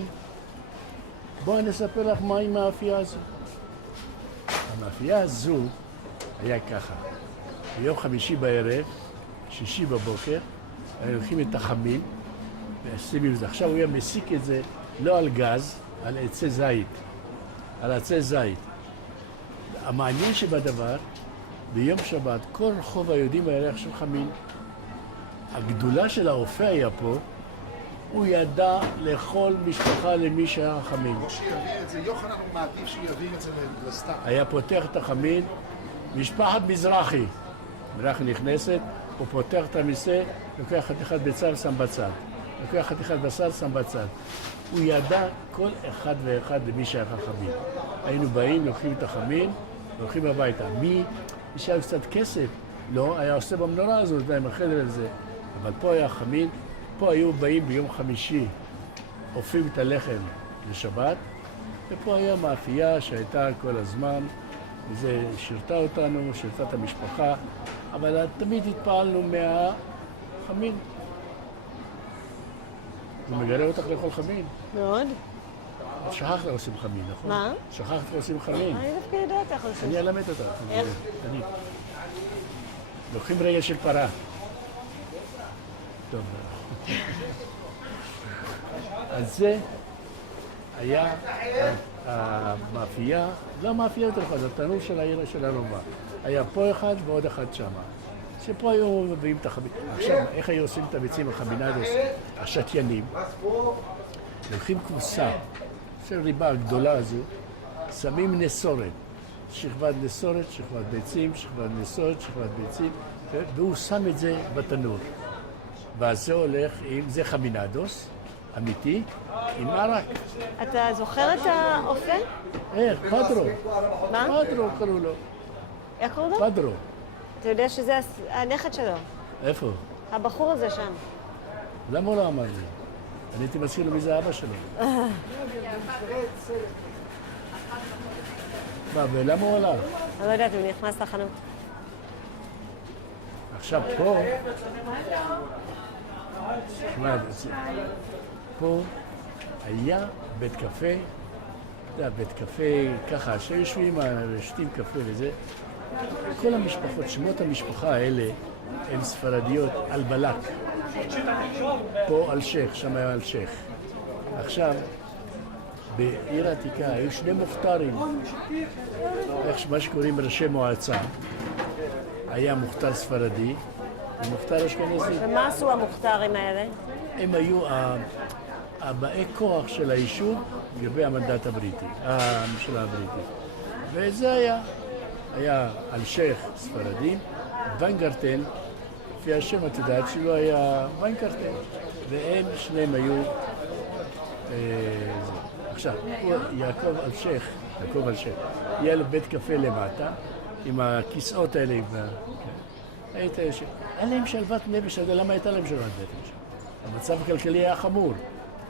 בואו נספר לך מה עם המאפייה הזו. המאפייה הזו היה ככה. ביום חמישי בערב, שישי בבוקר, היו הולכים את החמין, ועושים את זה. עכשיו הוא היה מסיק את זה לא על גז, על עצי זית. על עצי זית. המעניין שבדבר, ביום שבת, כל רחוב היהודים היה ריח של חמין. הגדולה של האופה היה פה, הוא ידע לכל משפחה למי שהיה חמין. או שיביא את זה, יוחנן הוא מעדיף שהוא יביא את זה לסתם. היה פותח את החמין, משפחת מזרחי. מזרחי נכנסת, הוא פותח את המסה, לוקח חתיכת ביצה ושם בצד. לוקח חתיכת בשר, שם בצד. הוא ידע כל אחד ואחד למי שהיה חמין. היינו באים, לוקחים את החמין, והולכים הביתה. מי שהיה קצת כסף, לא, היה עושה במנורה הזאת, עם החדר הזה. אבל פה היה חמין, פה היו באים ביום חמישי, אופים את הלחם לשבת, ופה היה מאפייה שהייתה כל הזמן, וזה שירתה אותנו, שירתה את המשפחה, אבל תמיד התפעלנו מהחמין. הוא מגלה אותך לאכול חמין. מאוד. שכחת עושים חמין, נכון? מה? שכחת עושים חמין. אני דווקא יודעת איך עושים. אני אלמד אותך. איך? תגיד. לוקחים רגל של פרה. טוב. אז זה היה המאפייה, לא המאפייה יותר חד, התנור של העיר של הרומא. היה פה אחד ועוד אחד שמה. שפה היו מביאים את החמין. עכשיו, איך היו עושים את הביצים החמינדוס, השתיינים? לוקחים כוסה של ריבה הגדולה הזו, שמים נסורת. שכבת נסורת, שכבת ביצים, שכבת נסורת, שכבת ביצים, והוא שם את זה בתנור. ואז זה הולך עם, זה חמינדוס, אמיתי, עם ערק. אתה זוכר את האופה? איך? פדרו. מה? פדרו קראו לו. איך קוראים לו? פדרו. אתה יודע שזה הנכד שלו, איפה? הבחור הזה שם. למה הוא לא אמר לי? אני הייתי מזכיר לו מי זה אבא שלו. מה, ולמה הוא הלך? אני לא יודעת, הוא נכנס לחנות. עכשיו פה, פה היה בית קפה, אתה יודע, בית קפה ככה, שיושבים, שותים קפה וזה. כל המשפחות, שמות המשפחה האלה הן ספרדיות על בלק. פה על שייך, שם היה על שייך. עכשיו, בעיר העתיקה היו 2 מוכתרים. איך מה שקוראים ראשי מועצה. היה מוכתר ספרדי ומוכתר אשכנזי. ומה עשו המוכתרים האלה? הם היו הבאי כוח של היישוב לגבי המנדט הבריטי, הממשלה הבריטית. וזה היה על שייך ספרדים, ויינגרטן, לפי השם את יודעת שלא היה ויינגרטן, והם שניהם היו... עכשיו, יעקב על שייך, היה לו בית קפה למטה, עם הכיסאות האלה, היית יושב. היה להם שלוות נפש, אתה יודע למה הייתה להם שלוות נפש? המצב הכלכלי היה חמור,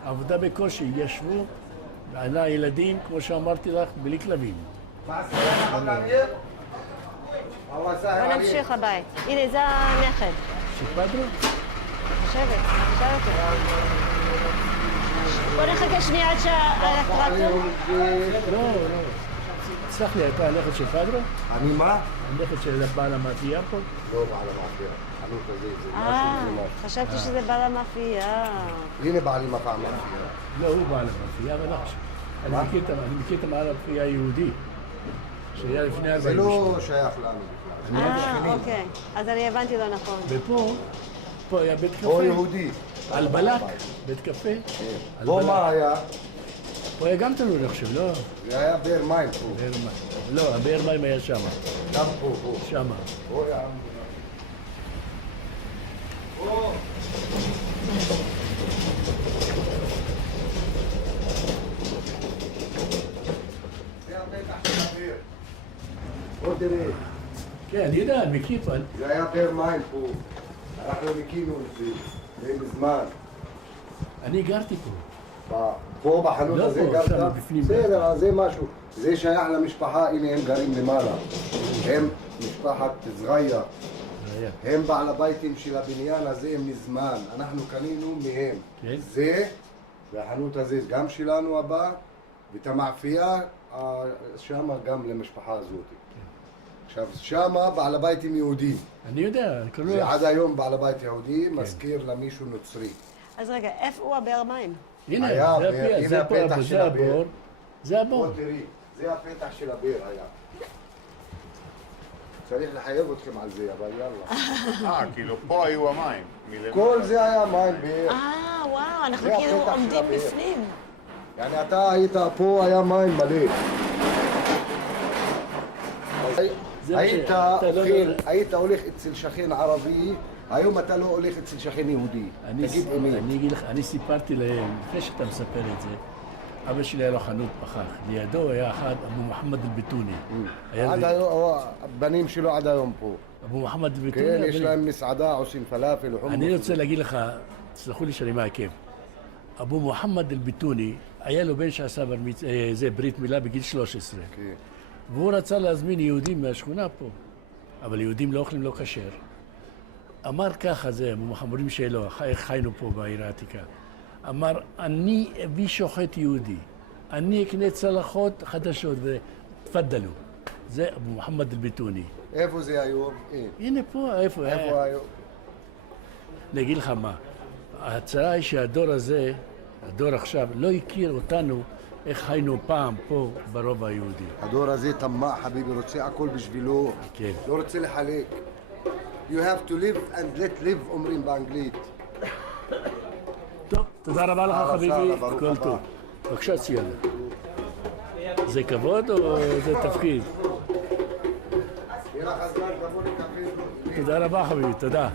עבודה בקושי, ישבו, וענה ילדים, כמו שאמרתי לך, בלי כלבים. בוא נמשיך לבית. הנה, זה הנכד. שפדרו? חושבת, תשאל אותו. בוא נחכה שנייה עד שהטרקטור... לא. סלח לי, אתה הנכד של פדרו? אני מה? הנכד של בעל המאפייה פה? לא בעל המאפייה, חנות הזה, זה משהו זה משהו. חשבתי שזה בעל המאפייה. הנה בעלי מפה מאפייה. לא, הוא בעל המאפייה, אבל לא חשוב. אני מכיר את הבעל המאפייה היהודי, שהיה לפני 40 זה שנה. לא שייך לנו בכלל. אוקיי. אז אני הבנתי לא נכון. ופה היה בית קפה. או יהודי. על בלק, בית קפה. על פה בלק. מה היה? פה היה גם תלוי, אני חושב, לא? זה היה באר מים פה. באר מים. לא, הבאר מים היה שם. גם פה, פה. שם. פה היה... פה. זה הפתח של הבאר. בוא תראה. כן, אני יודע, אני מכיר פה. זה היה באר מים פה. אנחנו ניקינו את זה. זה מזמן. אני גרתי פה. פה בחנות לא הזה פה, גרת? שם בפנים. בסדר, אז זה משהו. זה שייך למשפחה, הנה הם גרים למעלה. הם משפחת זריה. הם בעל הביתים של הבניין הזה מזמן. אנחנו קנינו מהם. כן. זה, והחנות הזה גם שלנו הבא, ואת המאפייה שמה גם למשפחה הזאת. עכשיו, שמה בעל הביתים יהודי. אני יודע, אני קורא לו... זה עד היום בעל הבית יהודי, מזכיר למישהו נוצרי. אז רגע, איפה הוא הבאר מים? הנה, היה, זה הפיה, הנה זה פה, הפתח של זה הבאר. הבור. זה הבור. בוא תראי, זה הפתח של הבאר היה. צריך לחייב אתכם על זה, אבל יאללה. כאילו פה היו המים. כל זה היה מים באר. וואו, אנחנו זה כאילו הפתח של עומדים הבאר. בפנים. יעני אתה היית פה, היה מים מלא. זה היית, אתה לא- חיל, היית הולך אצל שכן ערבי, היום אתה לא הולך אצל שכן יהודי. תגיד אמת. אני אגיד לך, אני סיפרתי להם, לפני שאתה מספר את זה, אבא שלי היה לו חנות פחח. לידו היה אחד, אבו מוחמד אל-ביטוני. עד היום, הבנים שלו עד היום פה. אבו מוחמד אל-ביטוני. כן, יש להם מסעדה, עושים פלאפל וחומוס. אני רוצה להגיד לך, תסלחו לי שאני מעכב. אבו מוחמד אל-ביטוני, היה לו בן שעשה זה ברית מילה בגיל 13. כן. והוא רצה להזמין יהודים מהשכונה פה, אבל יהודים לא אוכלים לא כשר. אמר ככה, זה, במחמורים שלו, איך חיינו פה בעיר העתיקה. אמר, אני אביא שוחט יהודי, אני אקנה צלחות חדשות, ותפדלו. זה אבו מוחמד אל-ביטוני. איפה זה היום? הנה פה, איפה? איפה היום? אני אגיד לך מה, ההצעה היא שהדור הזה, הדור עכשיו, לא הכיר אותנו איך חיינו פעם פה ברובע היהודי. הדור הזה טמא, חביבי, רוצה הכל בשבילו. כן. לא רוצה לחלק. You have to live and let live, אומרים באנגלית. טוב, תודה רבה לך חביבי, ברוך כל הבא. טוב. בבקשה ציונה. זה כבוד או זה תפקיד? יהיה לך זמן, תבוא לקפה. תודה רבה חביבי, תודה.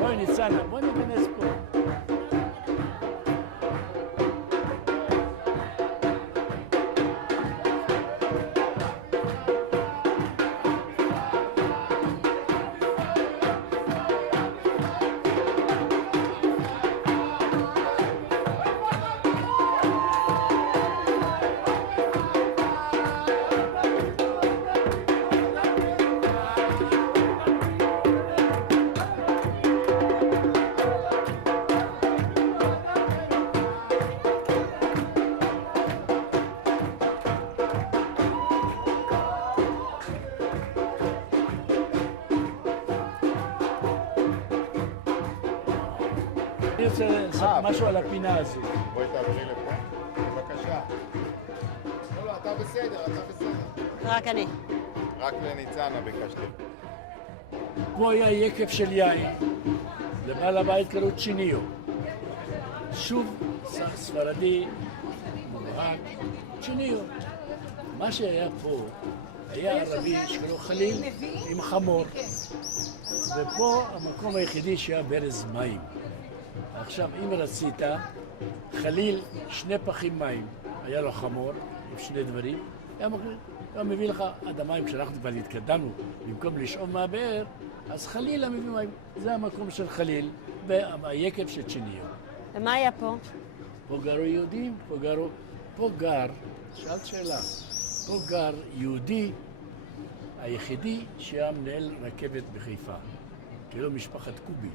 בואי ניצנה, בואי ניכנס פה. אני רוצה לעשות משהו על הפינה הזו. בואי תעברי לפה. בבקשה. לא, אתה בסדר, אתה בסדר. רק אני. רק לניצנה ביקשתי. פה היה יקב של יין. לבעל הבית קראו צ'יניו. שוב, ספרדי, מובהק, צ'יניו. מה שהיה פה, היה ערבי שקראו חליל עם חמור. ופה המקום היחידי שהיה ברז מים. עכשיו, אם רצית, חליל 2 פחים מים, היה לו חמור עם 2 דברים, היה לא מביא לך עד המים, כשאנחנו כבר התקדמנו, במקום לשאוב מהבאר, אז חליל מביא מים. זה המקום של חליל, והיקב של צ'יניו. ומה היה פה? פה גרו יהודים, פה גר, שאלת שאלה, פה גר יהודי היחידי שהיה מנהל רכבת בחיפה, כאילו משפחת קובי.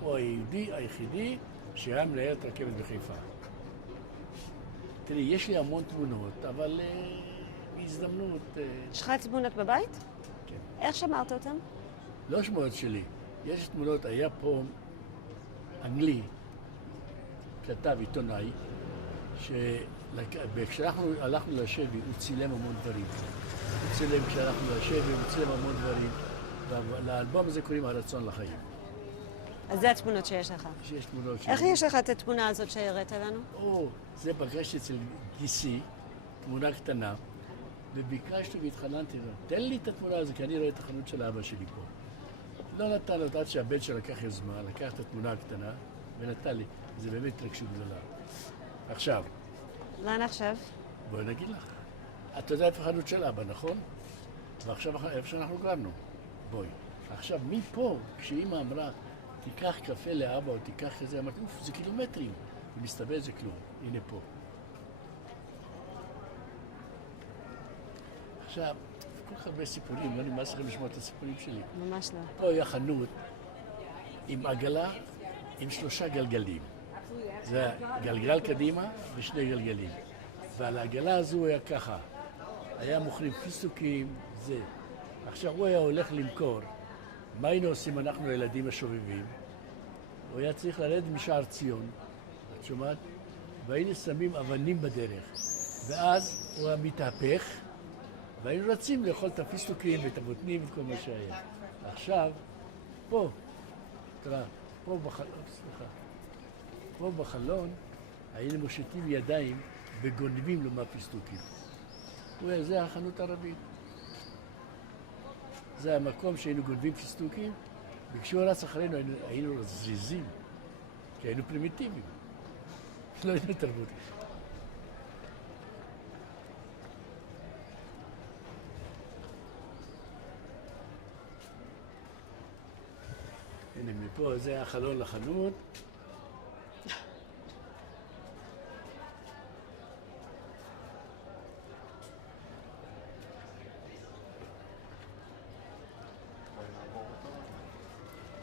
הוא היהודי היחידי שהיה מנהל רכבת בחיפה. תראי, יש לי המון תמונות, אבל בהזדמנות... יש לך תמונות בבית? כן. איך שמרת אותן? לא שמועות שלי. יש תמונות, היה פה אנגלי, כתב עיתונאי, כשאנחנו הלכנו לשבי, הוא צילם המון דברים. הוא צילם כשהלכנו לשבי, הוא צילם המון דברים. ולאלבום הזה קוראים הרצון לחיים. אז זה התמונות שיש לך. שיש תמונות שלי. איך יש לך את התמונה הזאת שהראית לנו? זה פגשתי אצל גיסי, תמונה קטנה, וביקשתי והתחננתי, תן לי את התמונה הזו, כי אני רואה את החנות של אבא שלי פה. לא נתן לו, עד שהבן שלו לקח יוזמה, לקח את התמונה הקטנה, ונתן לי. זה באמת התרגשות גדולה. עכשיו. לאן עכשיו? בואי נגיד לך. את יודעת איפה החנות של אבא, נכון? ועכשיו איפה שאנחנו גרנו. בואי. עכשיו, מפה, כשאמא אמרה, תיקח קפה לאבא או תיקח איזה, אמרתי, אוף, זה קילומטרים. ומסתבר זה כלום. הנה פה. עכשיו, כל כך הרבה סיפורים, לא נמאס לכם לשמוע את הסיפורים שלי. ממש לא. פה היה חנות עם עגלה עם 3 גלגלים. זה גלגל קדימה ו2 גלגלים. ועל העגלה הזו היה ככה. היה מוכרים פיסטוקים, זה. עכשיו הוא היה הולך למכור. מה היינו עושים אנחנו הילדים השובבים? הוא היה צריך לרדת משער ציון, את שומעת? והיינו שמים אבנים בדרך. ואז הוא היה מתהפך, והיינו רצים לאכול את הפיסטוקים ואת הבוטנים וכל מה שהיה. עכשיו, פה, תראה, פה בחלון היינו מושיטים ידיים וגונבים לו מהפיסטוקים. זה החנות הערבית. זה המקום שהיינו גונבים פיסטוקים, וכשהוא רץ אחרינו היינו זריזים, כי היינו פרימיטיביים. לא היינו תרבות. הנה מפה, זה החלון לחנות.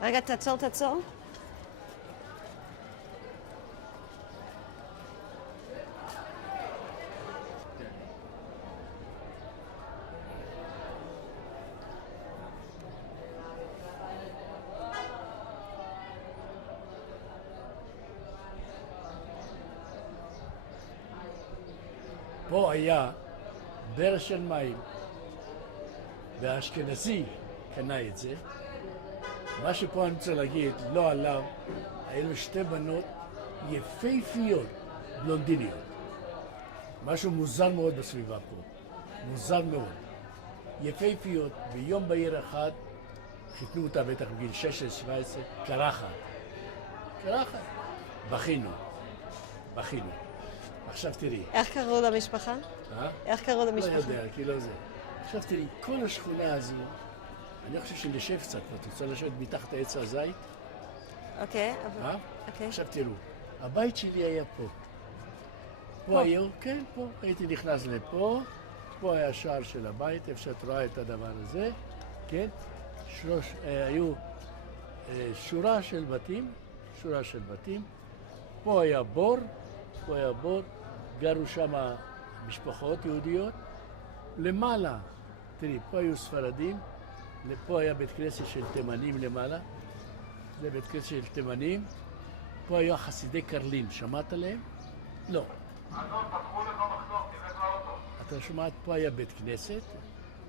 רגע, תעצור. פה היה באר של מים, והאשכנזי קנה את זה. מה שפה אני רוצה להגיד, לא עליו, היו 2 בנות יפהפיות, בלונדיניות. משהו מוזר מאוד בסביבה פה, מוזר מאוד. יפהפיות, ביום בהיר אחד, חיתנו אותה בטח בגיל 16-17, קרחת. בכינו. עכשיו תראי. איך קראו למשפחה? איך קראו למשפחה? לא יודע, כי לא זה. עכשיו תראי, כל השכונה הזו, אני חושב שנשב קצת, את רוצה לשבת מתחת העץ הזית? אוקיי, אבל... עכשיו תראו, הבית שלי היה פה. פה היו, כן, פה. הייתי נכנס לפה, פה היה השער של הבית, איפה שאת רואה את הדבר הזה, כן? היו שורה של בתים, פה היה בור, גרו שם משפחות יהודיות. למעלה, תראי, פה היו ספרדים, פה היה בית כנסת של תימנים למעלה, זה בית כנסת של תימנים, פה היו חסידי קרלין, שמעת עליהם? לא. עזוב, פתחו לך מחסום, תלך לאוטו. אתה שומעת, פה היה בית כנסת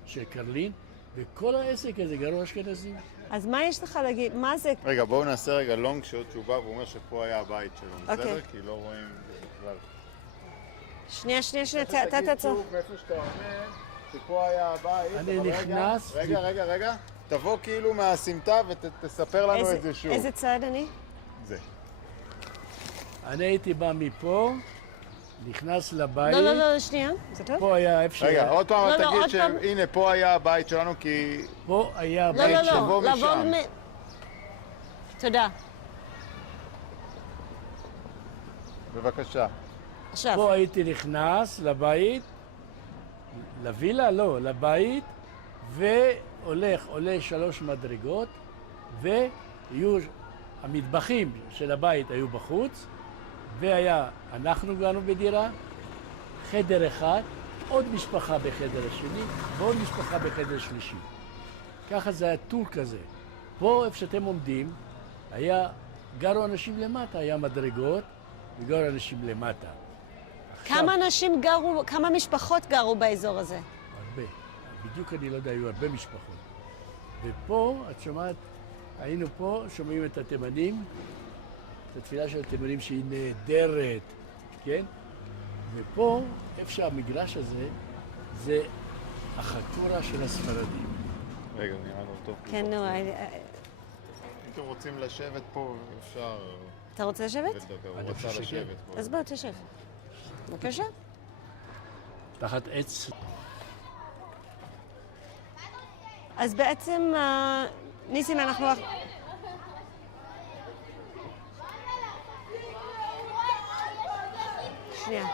של קרלין, וכל העסק הזה גרו אשכנזים. אז מה יש לך להגיד? מה זה? רגע, בואו נעשה רגע לונג שוט שהוא בא ואומר שפה היה הבית שלו, בסדר? כי לא רואים בכלל. שנייה, אתה תעצור. איפה שאתה אומר שפה היה הבית. אני נכנס... רגע. תבוא כאילו מהסמטה ותספר לנו את זה שוב. איזה צד אני? זה. אני הייתי בא מפה נכנס לבית. לא, שנייה, זה טוב? פה היה איפה רגע, עוד פעם לא, תגיד עוד פעם. שהנה פה היה הבית שלנו כי... פה היה לא, הבית לא, של... לבוא לא, משם. תודה. בבקשה. עכשיו, פה הייתי נכנס לבית, לווילה, לא, לבית, עולה 3 מדרגות, ויהיו, המטבחים של הבית היו בחוץ, אנחנו גרנו בדירה, חדר אחד, עוד משפחה בחדר השני, ועוד משפחה בחדר שלישי. ככה זה היה טור כזה. פה, איפה שאתם עומדים, גרו אנשים למטה, היה מדרגות, וגרו אנשים למטה. כמה משפחות גרו באזור הזה? הרבה. בדיוק אני לא יודע, היו הרבה משפחות. ופה, את שומעת, היינו פה, שומעים את התימנים, את התפילה של התימנים שהיא נהדרת, כן? ופה, איפה שהמגרש הזה, זה החקורה של הספרדים. רגע, נראה לו טוב. כן, נו, אם אתם רוצים לשבת פה, אפשר... אתה רוצה לשבת? לדבר, הוא אני רצה חושב שכן. לשבת פה. אז בוא, תשב. בבקשה. תחת עץ. אז בעצם, ניסים, אנחנו... שנייה.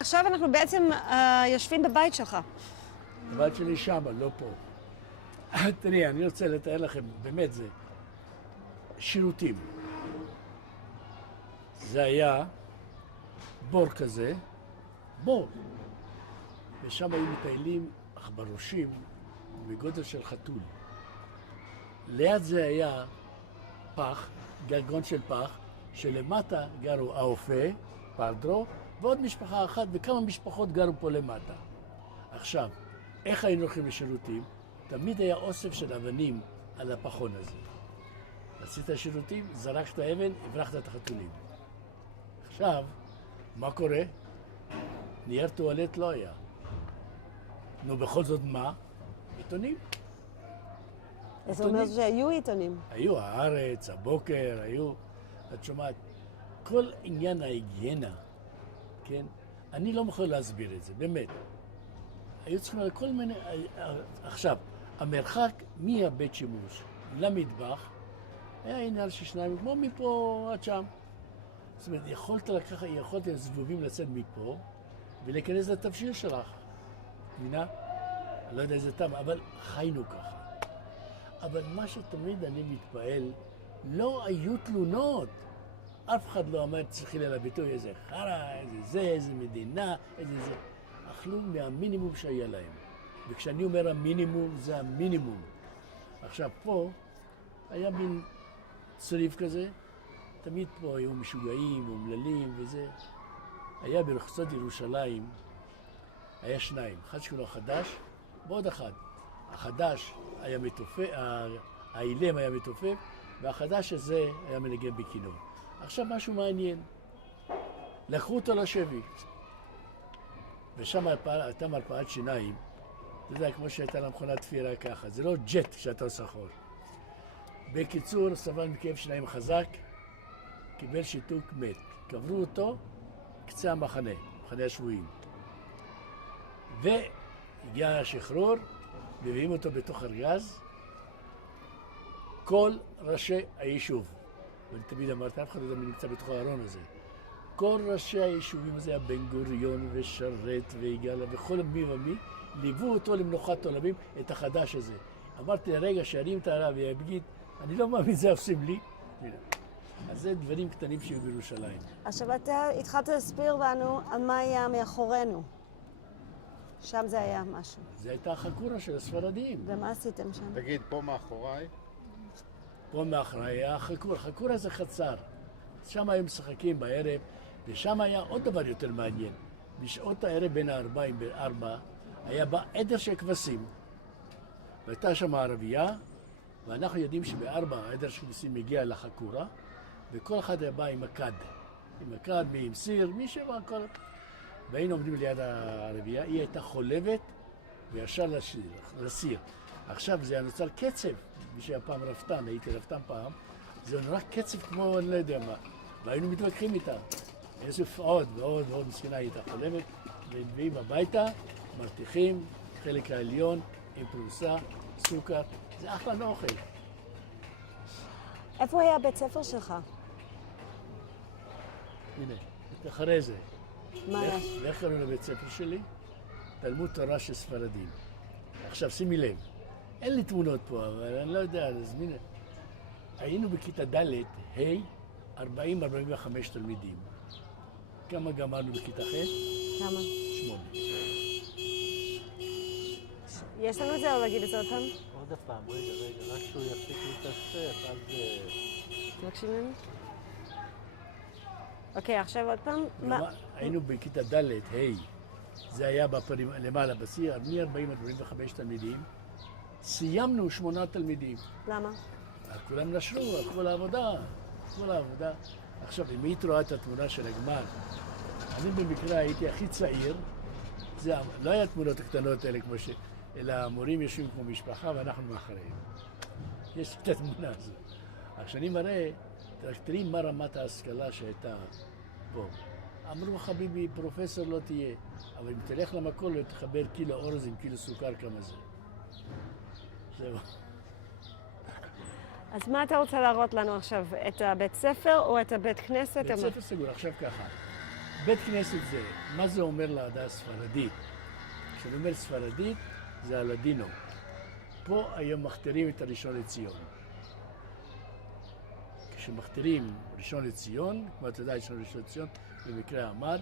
עכשיו אנחנו בעצם יושבים בבית שלך. הבית שלי שמה, לא פה. תראי, אני רוצה לתאר לכם, באמת זה, שירותים. זה היה בור כזה, בור. ושם היו מטיילים עכברושים בגודל של חתול. ליד זה היה פח, גגון של פח, שלמטה גרו האופה, פרדרו, ועוד משפחה אחת, וכמה משפחות גרו פה למטה. עכשיו, איך היינו הולכים לשירותים? תמיד היה אוסף של אבנים על הפחון הזה. רצית שירותים, זרקת אבן, הברחת את החתולים. עכשיו, מה קורה? נייר טואלט לא היה. נו, בכל זאת מה? עיתונים. זה אומר שהיו עיתונים. היו הארץ, הבוקר, היו... את שומעת, כל עניין ההיגיינה, כן? אני לא יכול להסביר את זה, באמת. היו צריכים לכל מיני... עכשיו, המרחק מהבית שימוש למטבח היה עניין של 2, כמו מפה עד שם. זאת אומרת, יכולת זבובים לצאת מפה ולהיכנס לתבשיל שלך. מבינה? אני לא יודע איזה טעם, אבל חיינו ככה. אבל מה שתמיד אני מתפעל, לא היו תלונות. אף אחד לא אמר, צריכי לי לביטוי, איזה חרא, איזה מדינה, איזה זה. אכלו מהמינימום שהיה להם. וכשאני אומר המינימום, זה המינימום. עכשיו, פה היה מין צריף כזה, תמיד פה היו משוגעים, אומללים וזה. היה ברחצות ירושלים, היה 2, אחד שקוראים חדש ועוד אחד. החדש היה מתופף, האילם היה מתופף, והחדש הזה היה מנגן בכינור. עכשיו משהו מעניין, לקחו אותו לשבי, ושם הייתה מרפאת שיניים, אתה יודע, כמו שהייתה לה מכונת תפירה ככה, זה לא ג'ט כשאתה עושה חור. בקיצור, סבל מכאב שיניים חזק, קיבל שיתוק, מת. קברו אותו, קצה המחנה, מחנה השבויים. והגיע השחרור, מביאים אותו בתוך ארגז, כל ראשי היישוב, ואני תמיד אמרתי, אף אחד לא יודע מי נמצא בתוך הארון הזה, כל ראשי היישובים הזה, בן גוריון ושרת ויגאלה וכל מי ומי, ליוו אותו למנוחת עולמים, את החדש הזה. אמרתי לרגע שירים את הרב ויגיד, אני לא מאמין זה עושים לי. אז זה דברים קטנים שהיו בירושלים. עכשיו אתה התחלת להסביר לנו על מה היה מאחורינו. שם זה היה משהו. זה הייתה החקורה של הספרדים. ומה עשיתם שם? תגיד, פה מאחוריי, פה מאחורי היה החקורה. חקורה זה חצר. שם היו משחקים בערב, ושם היה עוד דבר יותר מעניין. בשעות הערב בין 4 היה בא עדר של כבשים. והייתה שם ערבייה, ואנחנו יודעים שב4 העדר של כבשים מגיע לחקורה, וכל אחד היה בא עם הכד. עם הכד, עם סיר, מי שבא כל... והיינו עומדים ליד הרביעייה, היא הייתה חולבת וישר לסיר. עכשיו זה היה נוצר קצב, מי שהיה פעם רפתן, הייתי רפתן פעם, זה נורא קצב כמו אני לא יודע מה, והיינו מתווכחים איתה. איסוף עוד ועוד ועוד, מסכנה הייתה חולבת, ומביאים הביתה, מרתיחים, חלק העליון, עם פרוסה, סוכר, זה אחלה מאוכל. איפה היה בית ספר שלך? הנה, אחרי זה. מה יש? ואיך קראנו לבית ספר שלי? תלמוד תורה של ספרדים. עכשיו, שימי לב, אין לי תמונות פה, אבל אני לא יודע, אז הנה. היינו בכיתה ד', ה', 40-45 תלמידים. כמה גמרנו בכיתה ח'? כמה? 8. יש לנו את זה או להגיד את זה עוד פעם? עוד פעם, רגע, רק שהוא יפסיק להתאסף, אז... תבקשי ממנו. אוקיי, עכשיו עוד פעם. היינו בכיתה ד', ה', זה היה למעלה בסיר, מ-40-45 תלמידים. סיימנו 8 תלמידים. למה? כולם נשרו, הלכו לעבודה. עכשיו, אם היית רואה את התמונה של הגמר, אני במקרה הייתי הכי צעיר, זה לא היה תמונות הקטנות האלה כמו אלא המורים יושבים כמו משפחה ואנחנו מאחריהם. יש את התמונה הזו. אז כשאני מראה, תראי מה רמת ההשכלה שהייתה פה. אמרו, חביבי, פרופסור לא תהיה, אבל אם תלך למכולת ותחבר קילו אורז עם קילו סוכר, כמה זה. זהו. אז מה אתה רוצה להראות לנו עכשיו? את הבית ספר או את הבית כנסת? בית ספר סגור, עכשיו ככה. בית כנסת זה, מה זה אומר לעדה הספרדית? כשאני אומר ספרדית, זה הלדינו. פה היום מכתירים את הראשון לציון. כשמכתירים ראשון לציון, כמו אתה יודע, ראשון לציון, במקרה אמר,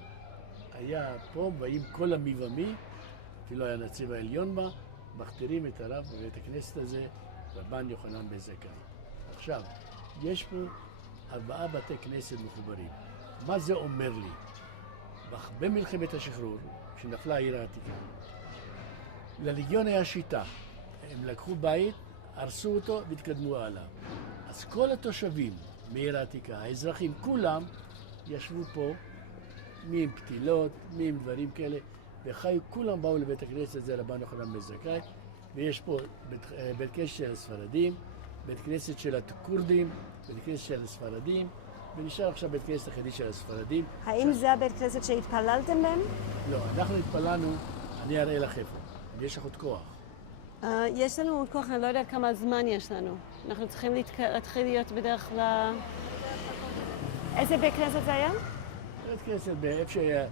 היה פה, באים כל המבמי, אפילו היה נציב העליון בה, מכתירים את הרב בבית הכנסת הזה, רבן יוחנן בן זכאי. עכשיו, יש פה 4 בתי כנסת מחוברים. מה זה אומר לי? במלחמת השחרור, כשנפלה העיר העתיקה, ללגיון היה שיטה. הם לקחו בית, הרסו אותו והתקדמו הלאה. אז כל התושבים מעיר העתיקה, האזרחים, כולם ישבו פה, מי עם פתילות, מי עם דברים כאלה, וחיו, כולם באו לבית הכנסת, זה רבן יוחנן בן זכאי, ויש פה בית כנסת של הספרדים, בית כנסת של הכורדים, בית כנסת של הספרדים, ונשאר עכשיו בית כנסת היחידי של הספרדים. האם זה הבית כנסת שהתפללתם בהם? לא, אנחנו התפללנו, אני אראה לך איפה. יש לך עוד כוח. יש לנו עוד כוח, אני לא יודעת כמה זמן יש לנו. אנחנו צריכים להתחיל להיות בדרך איזה בית כנסת זה היה? בית כנסת באיפה שהיה...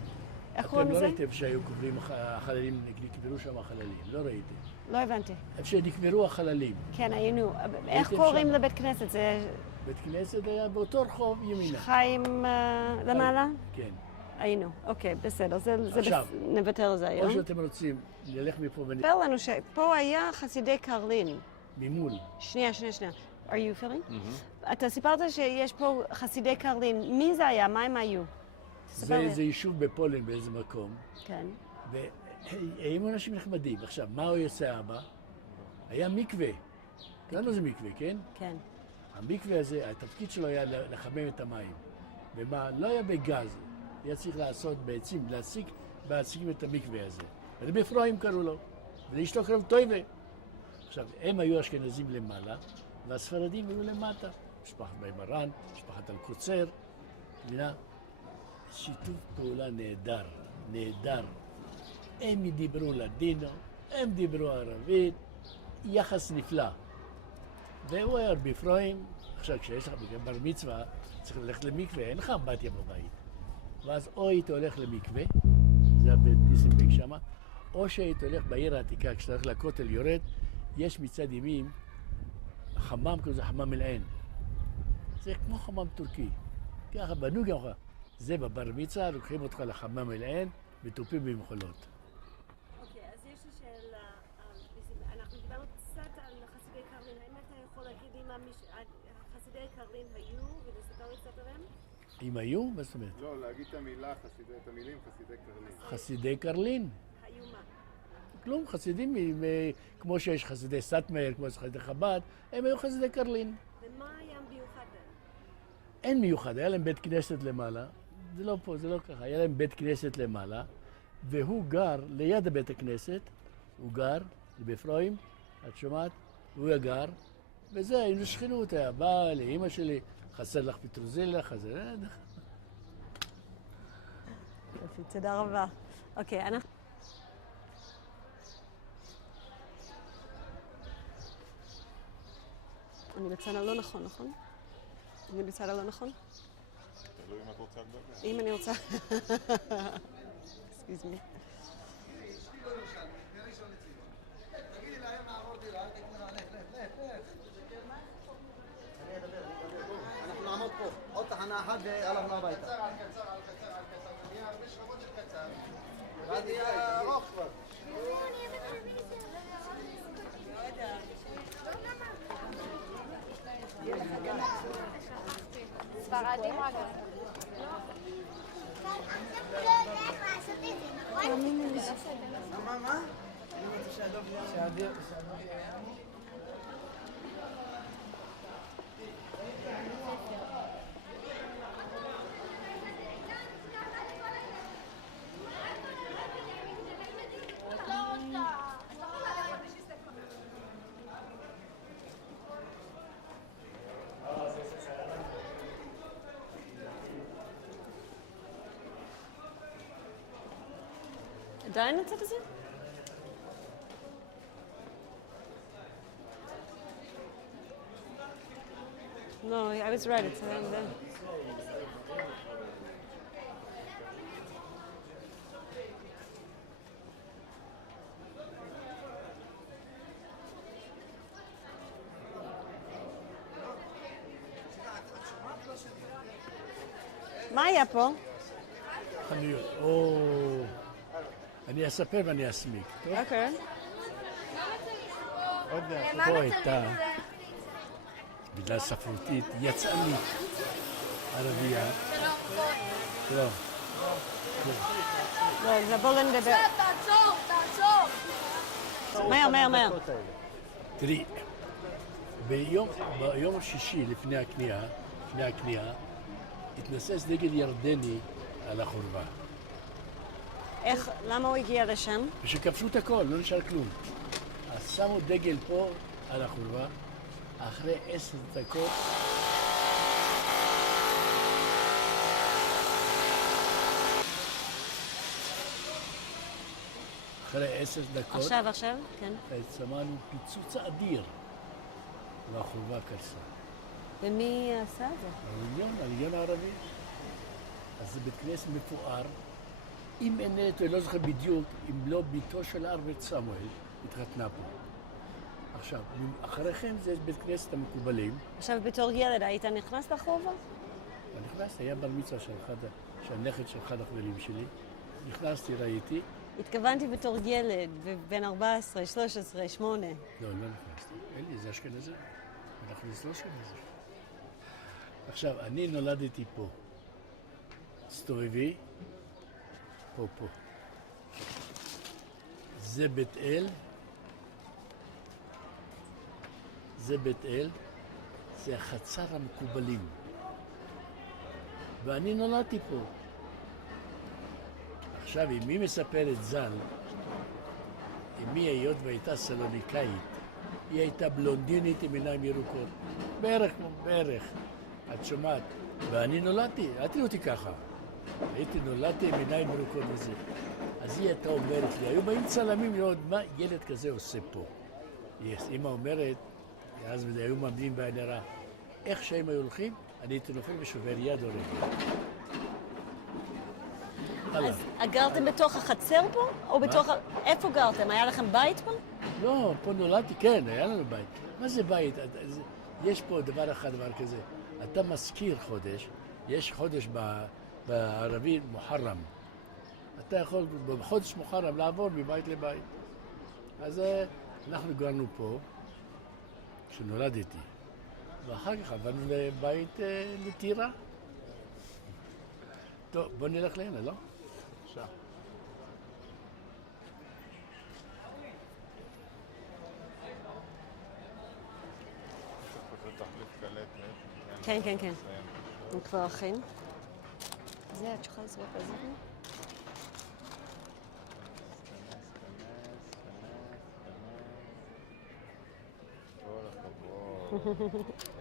איך קוראים לזה? אתם לא ראיתם שהיו קוברים החללים, נקברו שם החללים, לא ראיתם. לא הבנתי. איפה שנקברו החללים. כן, היינו. איך קוראים לבית כנסת? זה... בית כנסת היה באותו רחוב ימינה. חיים למעלה? כן. היינו. אוקיי, בסדר. עכשיו. נוותר על זה היום. או שאתם רוצים ללך מפה ספר לנו שפה היה חסידי קרלין. ממול. שנייה. Are you feeling? אתה סיפרת שיש פה חסידי קרלין. מי זה היה? מה הם היו? זה יישוב בפולין באיזה מקום. כן. והיינו אנשים נחמדים. עכשיו, מה הוא יעשה אבא? היה מקווה. קראנו לזה מקווה, כן? כן. המקווה הזה, התפקיד שלו היה לחמם את המים. ומה, לא היה בגז. היה צריך לעשות בעצים, להציג את המקווה הזה. רבי אפרים קראו לו, ולאשתו קראו טויבה. עכשיו, הם היו אשכנזים למעלה, והספרדים היו למטה. משפחת מימרן, משפחת אלקוצר, מבינה? שיתוף פעולה נהדר. הם דיברו לדינו, הם דיברו ערבית, יחס נפלא. והוא היה רבי אפרים, עכשיו כשיש לך בר מצווה, צריך ללכת למקווה, אין לך אמבטיה בבית. ואז או היית הולך למקווה, זה היה בניסנברג שמה, או שהיית הולך בעיר העתיקה, כשאתה הולך לכותל יורד, יש מצד ימין חמם כזה, חמם אל-עין. זה כמו חמם טורקי. ככה בנו גם לך. זה בבר מצווה, לוקחים אותך לחמם אל-עין וטופים במחולות. אוקיי, אז יש לי שאלה. אנחנו דיברנו קצת על חסידי קרלין. האם אתה יכול להגיד אם חסידי קרלין היו ולספר לי קצת עליהם? אם היו? מה זאת אומרת? לא, להגיד את המילים חסידי קרלין. חסידי קרלין. היו מה? כלום, חסידים, כמו שיש חסידי סאטמר, כמו שיש חסידי חב"ד, הם היו חסידי קרלין. ומה היה מיוחד בהם? אין מיוחד, היה להם בית כנסת למעלה, זה לא פה, זה לא ככה, היה להם בית כנסת למעלה, והוא גר ליד בית הכנסת, הוא גר, באפרים, את שומעת? הוא גר, וזה, היינו שכנות, היה בא לאמא שלי, חסר לך פטרוזיליה, חסר... יופי, תודה רבה. אוקיי, אנחנו... אני בצד הלא נכון, נכון? אני בצד הלא נכון? תלוי אם את רוצה לדבר. אם אני רוצה... Excuse me. תגידי להם לעבור דירה, אל תקנה, לך. אנחנו נעמוד פה, עוד תחנה אחת והלכנו הביתה. קצר, נהיה הרבה שכבות של קצר. ואז נהיה ארוך כבר. ספרדים רק. לא יודע איך לעשות את זה, נכון? מה? עדיין הצד הזה? No, I was right, it's around there. מה היה פה? חנויות. אני אספר ואני אסמיק. אוקיי. פה הייתה, בגלל ספרותית, יצאנית ערבייה. שלום. לא, זה בוא נדבר. תעצור! מהר. תראי, ביום השישי לפני הכניעה, התנוסס דגל ירדני על החורבה. איך, למה הוא הגיע לשם? ושכבשו את הכל, לא נשאר כלום. אז שמו דגל פה על החורבה, אחרי 10 דקות, עכשיו, כן. שמענו פיצוץ אדיר, והחורבה קרסה. ומי עשה את זה? הלגיון הערבי. אז זה בית כנסת מפואר. אם אין נטו, אני לא זוכר בדיוק, אם לא ביתו של ארבט סמואל, התחתנה פה. עכשיו, אחרי כן זה בית כנסת המקובלים. עכשיו, בתור ילד, היית נכנס לחורבה? נכנסתי, היה בר מצווה של הנכד של אחד החברים שלי. נכנסתי, ראיתי. התכוונתי בתור ילד, בן 14, 13, 8. לא נכנסתי. אין לי, זה אשכנזי. אנחנו לא אשכנזי. עכשיו, אני נולדתי פה. סתובבי. פה. זה בית אל. זה החצר המקובלים. ואני נולדתי פה. עכשיו, אם מי מספרת ז"ל, אמי היות והייתה סלוניקאית, היא הייתה בלונדינית עם עיניים ירוקות. בערך. את שומעת? ואני נולדתי, אל תראו אותי ככה. נולדתי עם עיניים ירוקות וזה. אז היא הייתה אומרת לי, היו באים צלמים לראות מה ילד כזה עושה פה. אמא אומרת, אז היו מעמדים בעין הרע, איך שהם היו הולכים, אני הייתי נופל ושובר יד או רגל. אז גרתם בתוך החצר פה? או בתוך... איפה גרתם? היה לכם בית פה? לא, פה נולדתי, כן, היה לנו בית. מה זה בית? יש פה דבר כזה. אתה מזכיר חודש, יש חודש בערבי מוחרם. אתה יכול בחודש מוחרם לעבור מבית לבית. אז אנחנו גרנו פה, כשנולדתי. ואחר כך עברנו לבית לטירה. טוב, בוא נלך להנה, לא? בבקשה. כן. הוא כבר הכין. זה, את יכולה לזרוק על זה? כן.